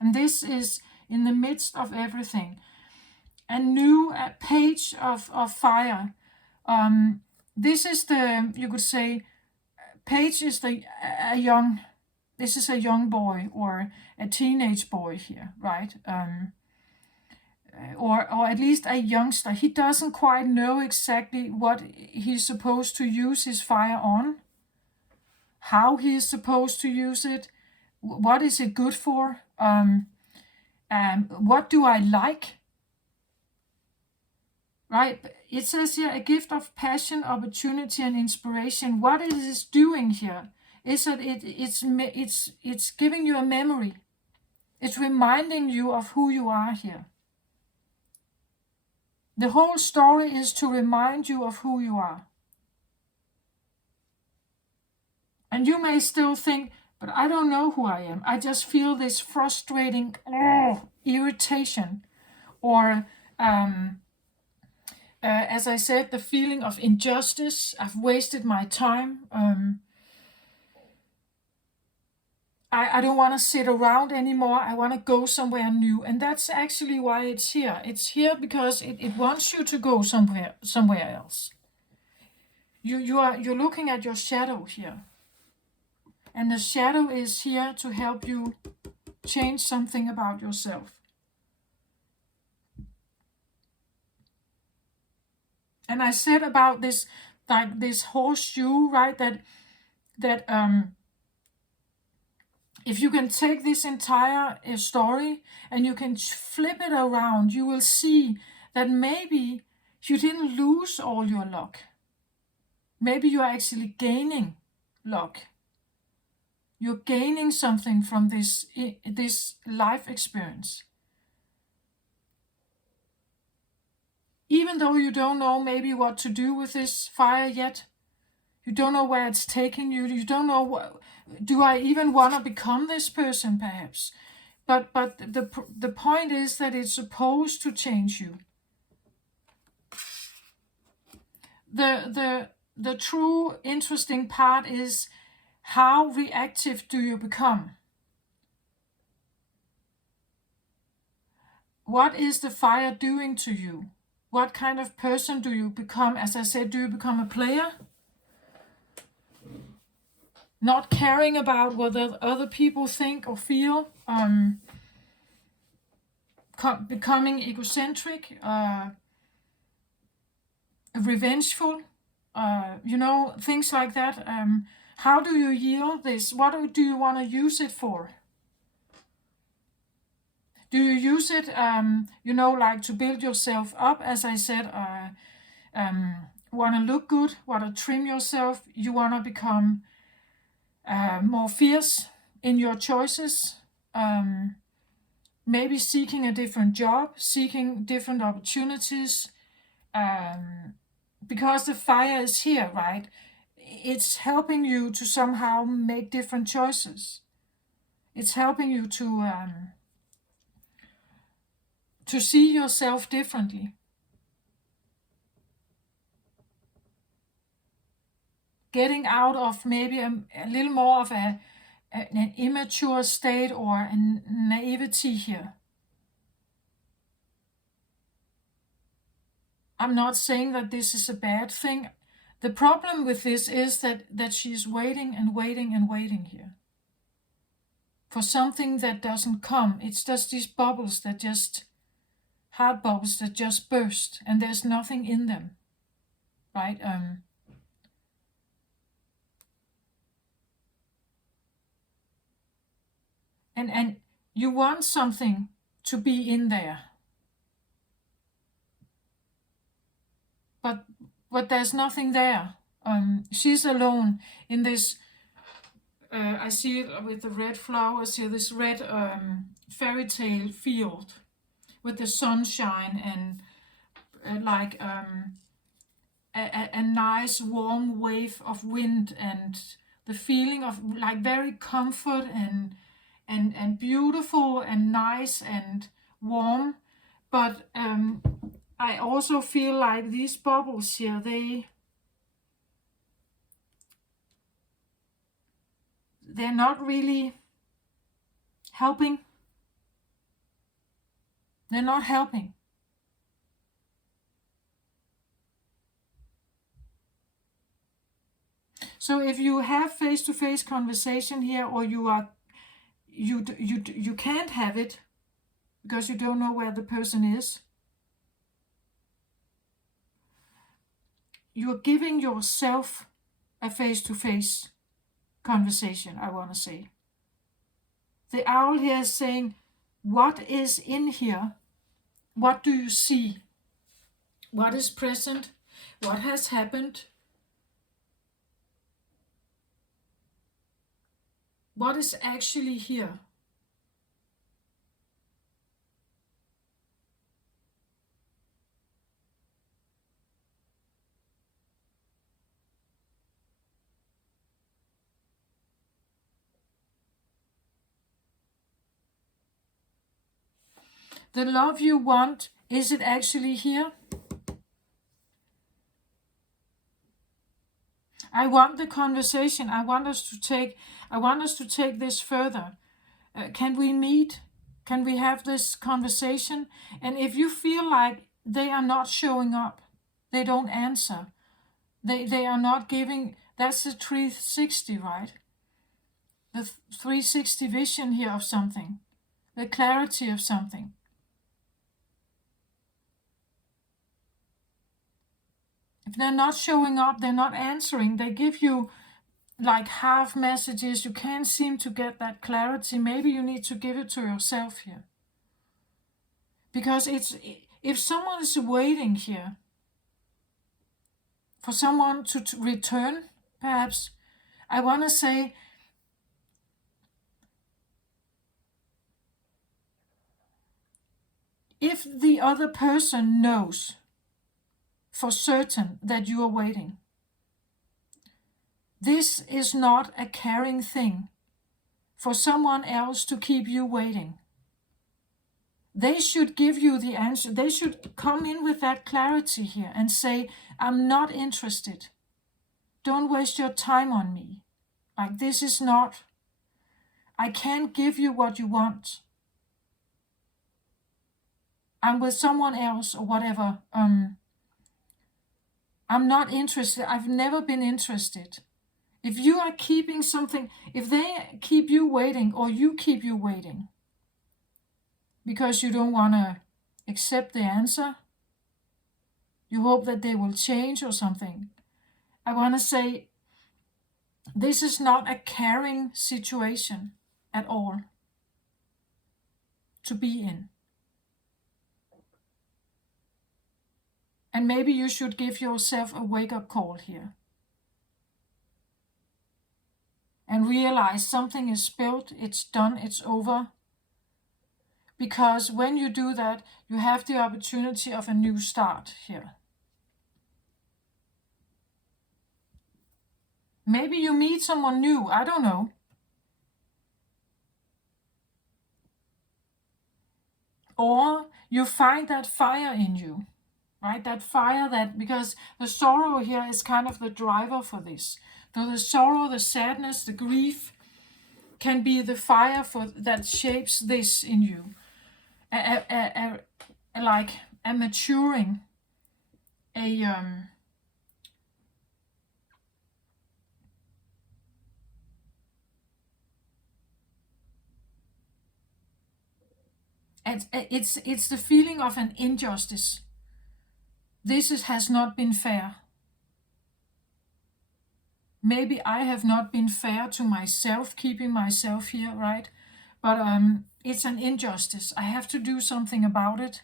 and this is in the midst of everything. A new page of fire. This is you could say, page is this is a young boy or a teenage boy here, right? Or at least a youngster. He doesn't quite know exactly what he's supposed to use his fire on, how he is supposed to use it, what is it good for, what do I like, right? It says here, a gift of passion, opportunity, and inspiration. What it is doing here is that it's giving you a memory. It's reminding you of who you are here. The whole story is to remind you of who you are. And you may still think, but I don't know who I am. I just feel this frustrating irritation, or as I said, the feeling of injustice. I've wasted my time. I don't want to sit around anymore. I want to go somewhere new. And that's actually why it's here. It's here because it wants you to go somewhere else. You're looking at your shadow here. And the shadow is here to help you change something about yourself. And I said about this, like this horseshoe, right? That if you can take this entire story and you can flip it around, you will see that maybe you didn't lose all your luck. Maybe you are actually gaining luck. You're gaining something from this life experience. Even though you don't know maybe what to do with this fire yet, You don't know where it's taking you. You don't know what, do I even want to become this person, perhaps? But the point is that it's supposed to change you. The true interesting part is, how reactive do you become? What is the fire doing to you? What kind of person do you become? As I said, do you become a player? Not caring about what other people think or feel? Becoming egocentric? Revengeful? Things like that. How do you yield this? What do you want to use it for? Do you use it, like to build yourself up, as I said, want to look good, want to trim yourself, you want to become more fierce in your choices, maybe seeking a different job, seeking different opportunities, because the fire is here, right? It's helping you to somehow make different choices. It's helping you to see yourself differently. Getting out of maybe a little more of an immature state or a naivety here. I'm not saying that this is a bad thing. The problem with this is that she's waiting and waiting and waiting here for something that doesn't come. It's just these bubbles that just, heart bubbles that just burst, and there's nothing in them, right? And you want something to be in there, but there's nothing there. She's alone in this. I see it with the red flowers here. This red fairy tale field with the sunshine and a nice warm wave of wind, and the feeling of like very comfort and beautiful and nice and warm. But I also feel like these bubbles here, they're not really helping. They're not helping. So if you have face-to-face conversation here, or you can't have it because you don't know where the person is, you're giving yourself a face-to-face conversation, I want to say. The owl here is saying, what is in here? What do you see? What is present? What has happened? What is actually here? The love you want, is it actually here? I want the conversation. I want us to take this further. Can we meet? Can we have this conversation? And if you feel like they are not showing up, they don't answer, they are not giving, that's the 360, right? The 360 vision here of something, the clarity of something. If they're not showing up, they're not answering, they give you like half messages, you can't seem to get that clarity, maybe you need to give it to yourself here. Because if someone is waiting here for someone to return, perhaps, I want to say, if the other person knows for certain that you are waiting, This is not a caring thing for someone else to keep you waiting. They should give you the answer. They should come in with that clarity here and say, I'm not interested. Don't waste your time on me. Like, this is not, I can't give you what you want. I'm with someone else or whatever. I'm not interested. I've never been interested. If you are keeping something, if they keep you waiting or you keep you waiting because you don't want to accept the answer, you hope that they will change or something, I want to say this is not a caring situation at all to be in. And maybe you should give yourself a wake-up call here and realize something is spilled, it's done, it's over. Because when you do that, you have the opportunity of a new start here. Maybe you meet someone new, I don't know. Or you find that fire in you, right? That fire that, because the sorrow here is kind of the driver for this. So the sorrow, the sadness, the grief can be the fire that shapes this in you. Like a maturing, it's the feeling of an injustice. This has not been fair. Maybe I have not been fair to myself, keeping myself here, right? But it's an injustice. I have to do something about it.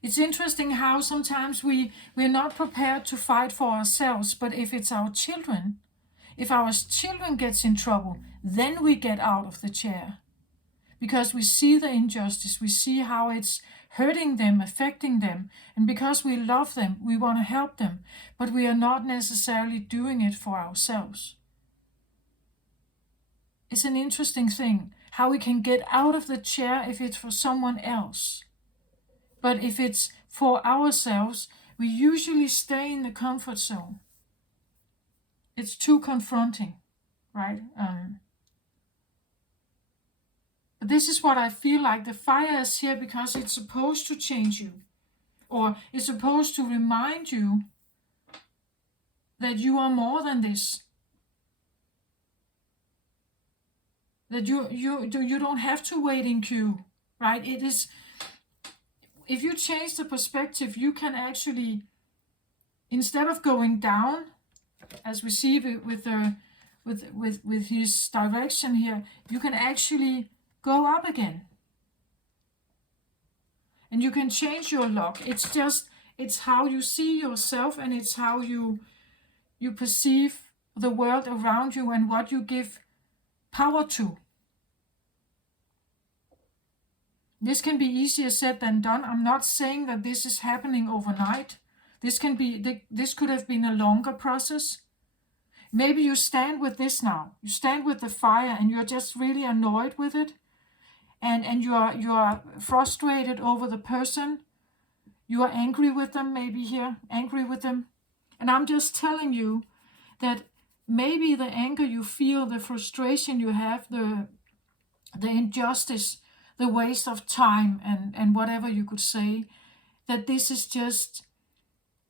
It's interesting how sometimes we're not prepared to fight for ourselves, but if it's our children, if our children gets in trouble, then we get out of the chair. Because we see the injustice, we see how it's hurting them, affecting them, and because we love them, we want to help them, but we are not necessarily doing it for ourselves. It's an interesting thing, how we can get out of the chair if it's for someone else. But if it's for ourselves, we usually stay in the comfort zone. It's too confronting, right? But this is what I feel like. The fire is here because it's supposed to change you. Or it's supposed to remind you that you are more than this. That you don't have to wait in queue, right? It is, if you change the perspective, you can actually, instead of going down, as we see with his direction here, you can actually go up again. And you can change your luck. It's how you see yourself, and it's how you perceive the world around you and what you give power to. This can be easier said than done. I'm not saying that this is happening overnight. This could have been a longer process. Maybe you stand with this now. You stand with the fire and you're just really annoyed with it. And you are frustrated over the person. You are angry with them, maybe here, angry with them. And I'm just telling you that maybe the anger you feel, the frustration you have, the injustice, the waste of time, and whatever you could say, that this is just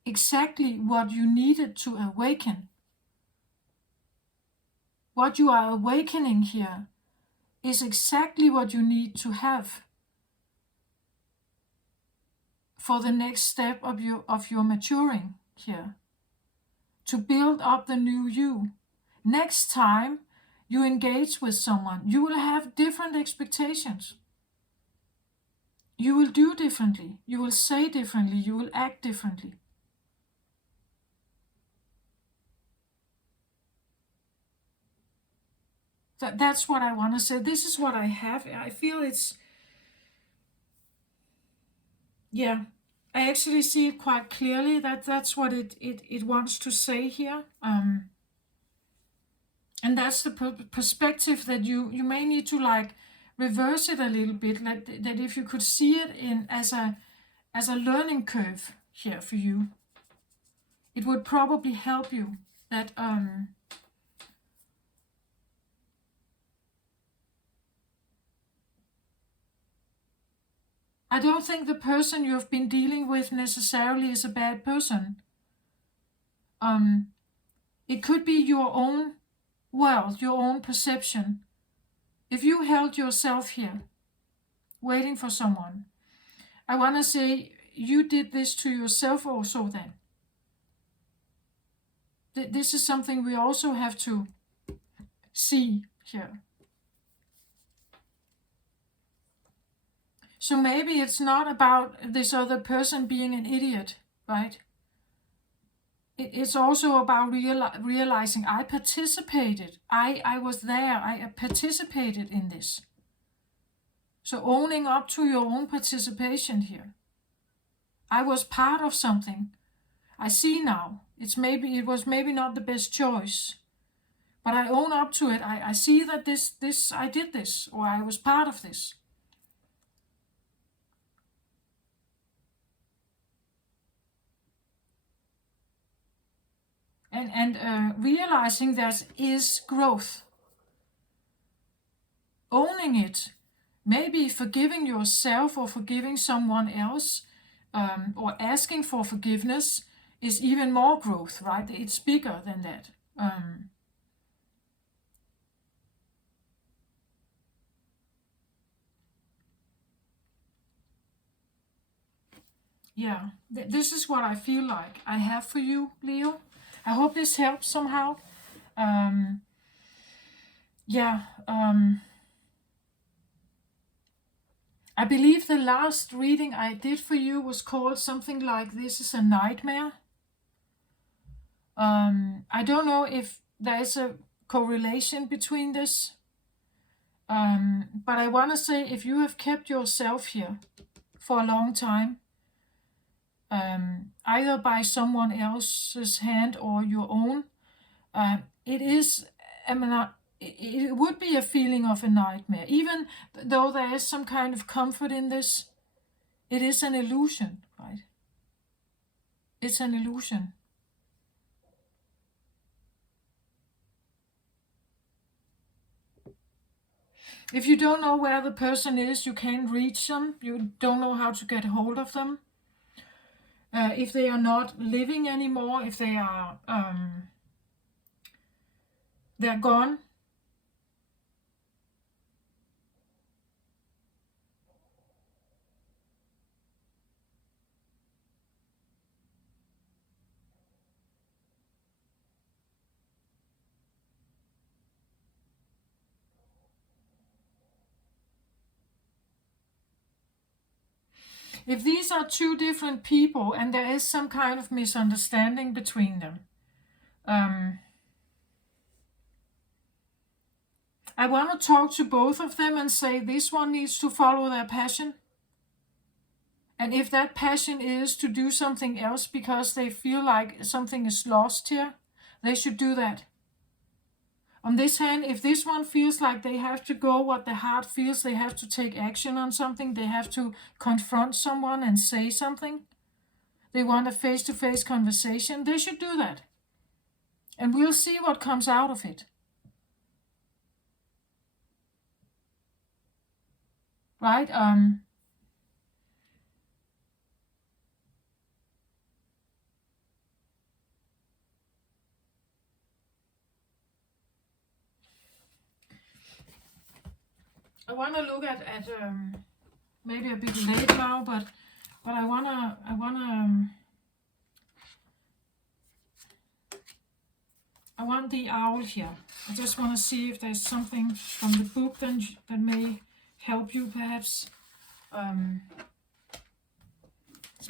exactly what you needed to awaken. What you are awakening here is exactly what you need to have for the next step of your maturing here, to build up the new you. Next time you engage with someone, you will have different expectations. You will do differently, you will say differently, you will act differently. That's what I want to say. This is what I have. I feel it's Yeah, I actually see it quite clearly that that's what it wants to say here. And that's the perspective that you may need to like reverse it a little bit, like that if you could see it in as a learning curve here for you, it would probably help you. That I don't think the person you've been dealing with necessarily is a bad person. It could be your own world, your own perception. If you held yourself here, waiting for someone, I want to say you did this to yourself also then. This is something we also have to see here. So maybe it's not about this other person being an idiot, right? It's also about realizing I participated. I was there. I participated in this. So owning up to your own participation here. I was part of something. I see now. It was maybe not the best choice, but I own up to it. I see that I did this, or I was part of this. And realizing that is growth. Owning it, maybe forgiving yourself or forgiving someone else, or asking for forgiveness is even more growth, right? It's bigger than that. Yeah, this is what I feel like I have for you, Leo. I hope this helps somehow. Um, yeah, I believe the last reading I did for you was called something like This is a Nightmare. I don't know if there is a correlation between this, but I want to say if you have kept yourself here for a long time, either by someone else's hand or your own, it is, I mean, it would be a feeling of a nightmare. Even though there is some kind of comfort in this, it is an illusion, right? It's an illusion. If you don't know where the person is, you can't reach them, you don't know how to get hold of them. If they are not living anymore, if they are they're gone. If these are two different people and there is some kind of misunderstanding between them, I want to talk to both of them and say this one needs to follow their passion. And if that passion is to do something else because they feel like something is lost here, they should do that. On this hand, if this one feels like they have to go what the heart feels, they have to take action on something, they have to confront someone and say something, they want a face-to-face conversation, they should do that. And we'll see what comes out of it. Right? I want to look at maybe a bit late now, but I wanna I want the owl here. I just want to see if there's something from the book that may help you, perhaps. Some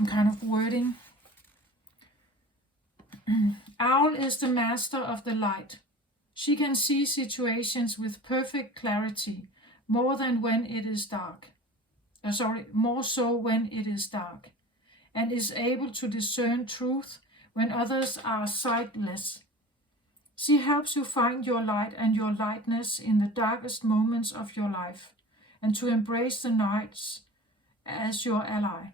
kind of wording. Owl is the master of the light. She can see situations with perfect clarity, more than when it is dark. more so when it is dark, and is able to discern truth when others are sightless. She helps you find your light and your lightness in the darkest moments of your life, and to embrace the nights as your ally.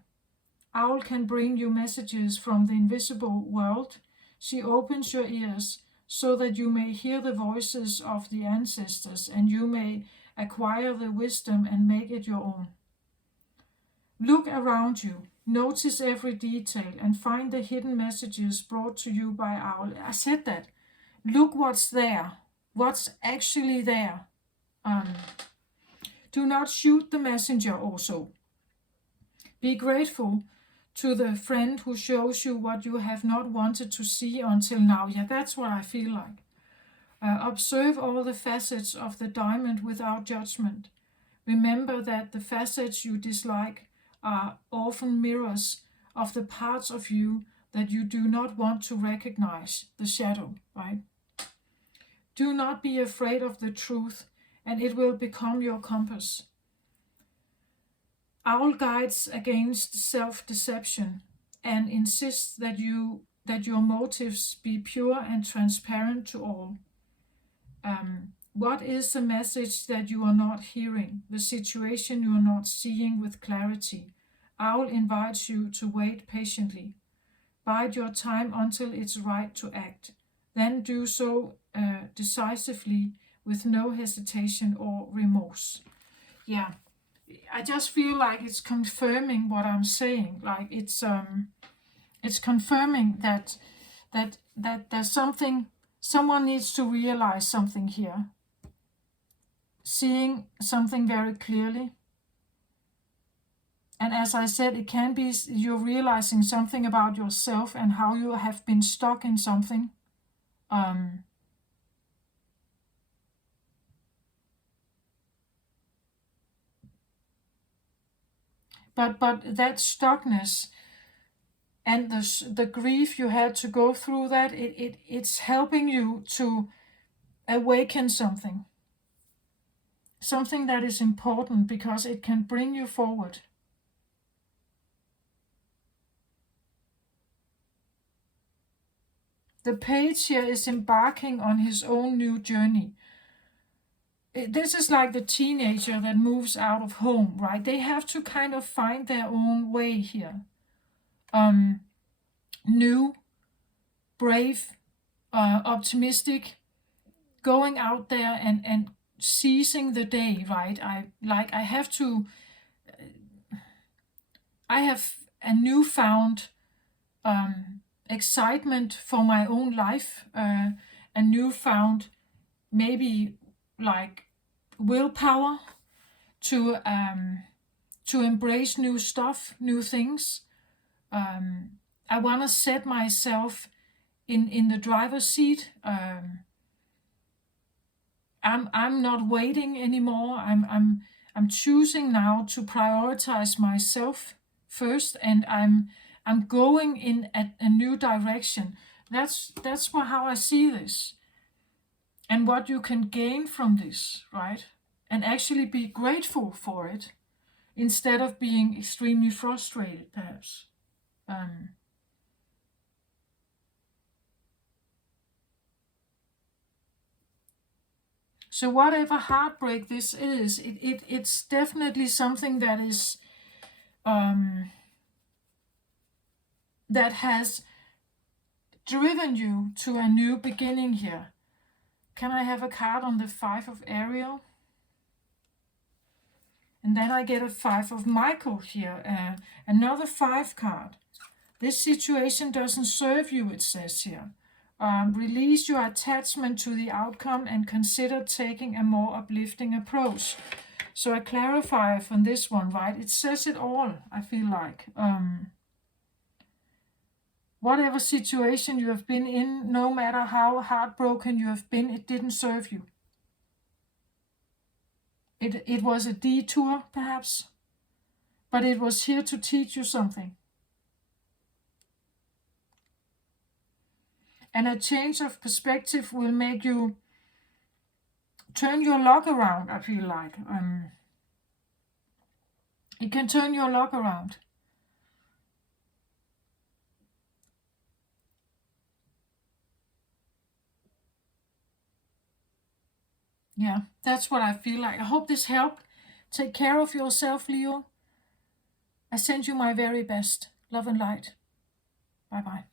Owl can bring you messages from the invisible world. She opens your ears so that you may hear the voices of the ancestors and you may acquire the wisdom and make it your own. Look around you, notice every detail, and find the hidden messages brought to you by Owl. I said that. Look what's there, what's actually there. Do not shoot the messenger also. Be grateful to the friend who shows you what you have not wanted to see until now. Yeah, that's what I feel like. Observe all the facets of the diamond without judgment. Remember that the facets you dislike are often mirrors of the parts of you that you do not want to recognize, the shadow, right? Do not be afraid of the truth, and it will become your compass. Owl guides against self-deception and insists that your motives be pure and transparent to all. What is the message that you are not hearing, the situation you are not seeing with clarity? Owl invites you to wait patiently. Bide your time until it's right to act. Then do so decisively with no hesitation or remorse. Yeah, I just feel like it's confirming what I'm saying. Like it's confirming that there's something. Someone needs to realize something here. Seeing something very clearly. And as I said, it can be you're realizing something about yourself and how you have been stuck in something. But that stuckness and the grief you had to go through, that it's helping you to awaken something that is important, because it can bring you forward. The page here is embarking on his own new journey. This is like the teenager that moves out of home, right? They have to kind of find their own way here. New, brave, optimistic, going out there and seizing the day, right? I have a newfound excitement for my own life, a newfound maybe like willpower to embrace new stuff, new things. I want to set myself in the driver's seat. I'm not waiting anymore. I'm choosing now to prioritize myself first, and I'm going in a new direction. That's how I see this, and what you can gain from this, right? And actually be grateful for it instead of being extremely frustrated, perhaps. So whatever heartbreak this is, it's definitely something that is that has driven you to a new beginning here. Can I have a card on the 5 of Ariel? And then I get a 5 of Michael here, another 5 card. This situation doesn't serve you, it says here. Release your attachment to the outcome and consider taking a more uplifting approach. So I clarify from this one, right? It says it all, I feel like. Whatever situation you have been in, no matter how heartbroken you have been, it didn't serve you. It was a detour, perhaps, but it was here to teach you something. And a change of perspective will make you turn your luck around, I feel like. It can turn your luck around. Yeah, that's what I feel like. I hope this helped. Take care of yourself, Leo. I send you my very best. Love and light. Bye-bye.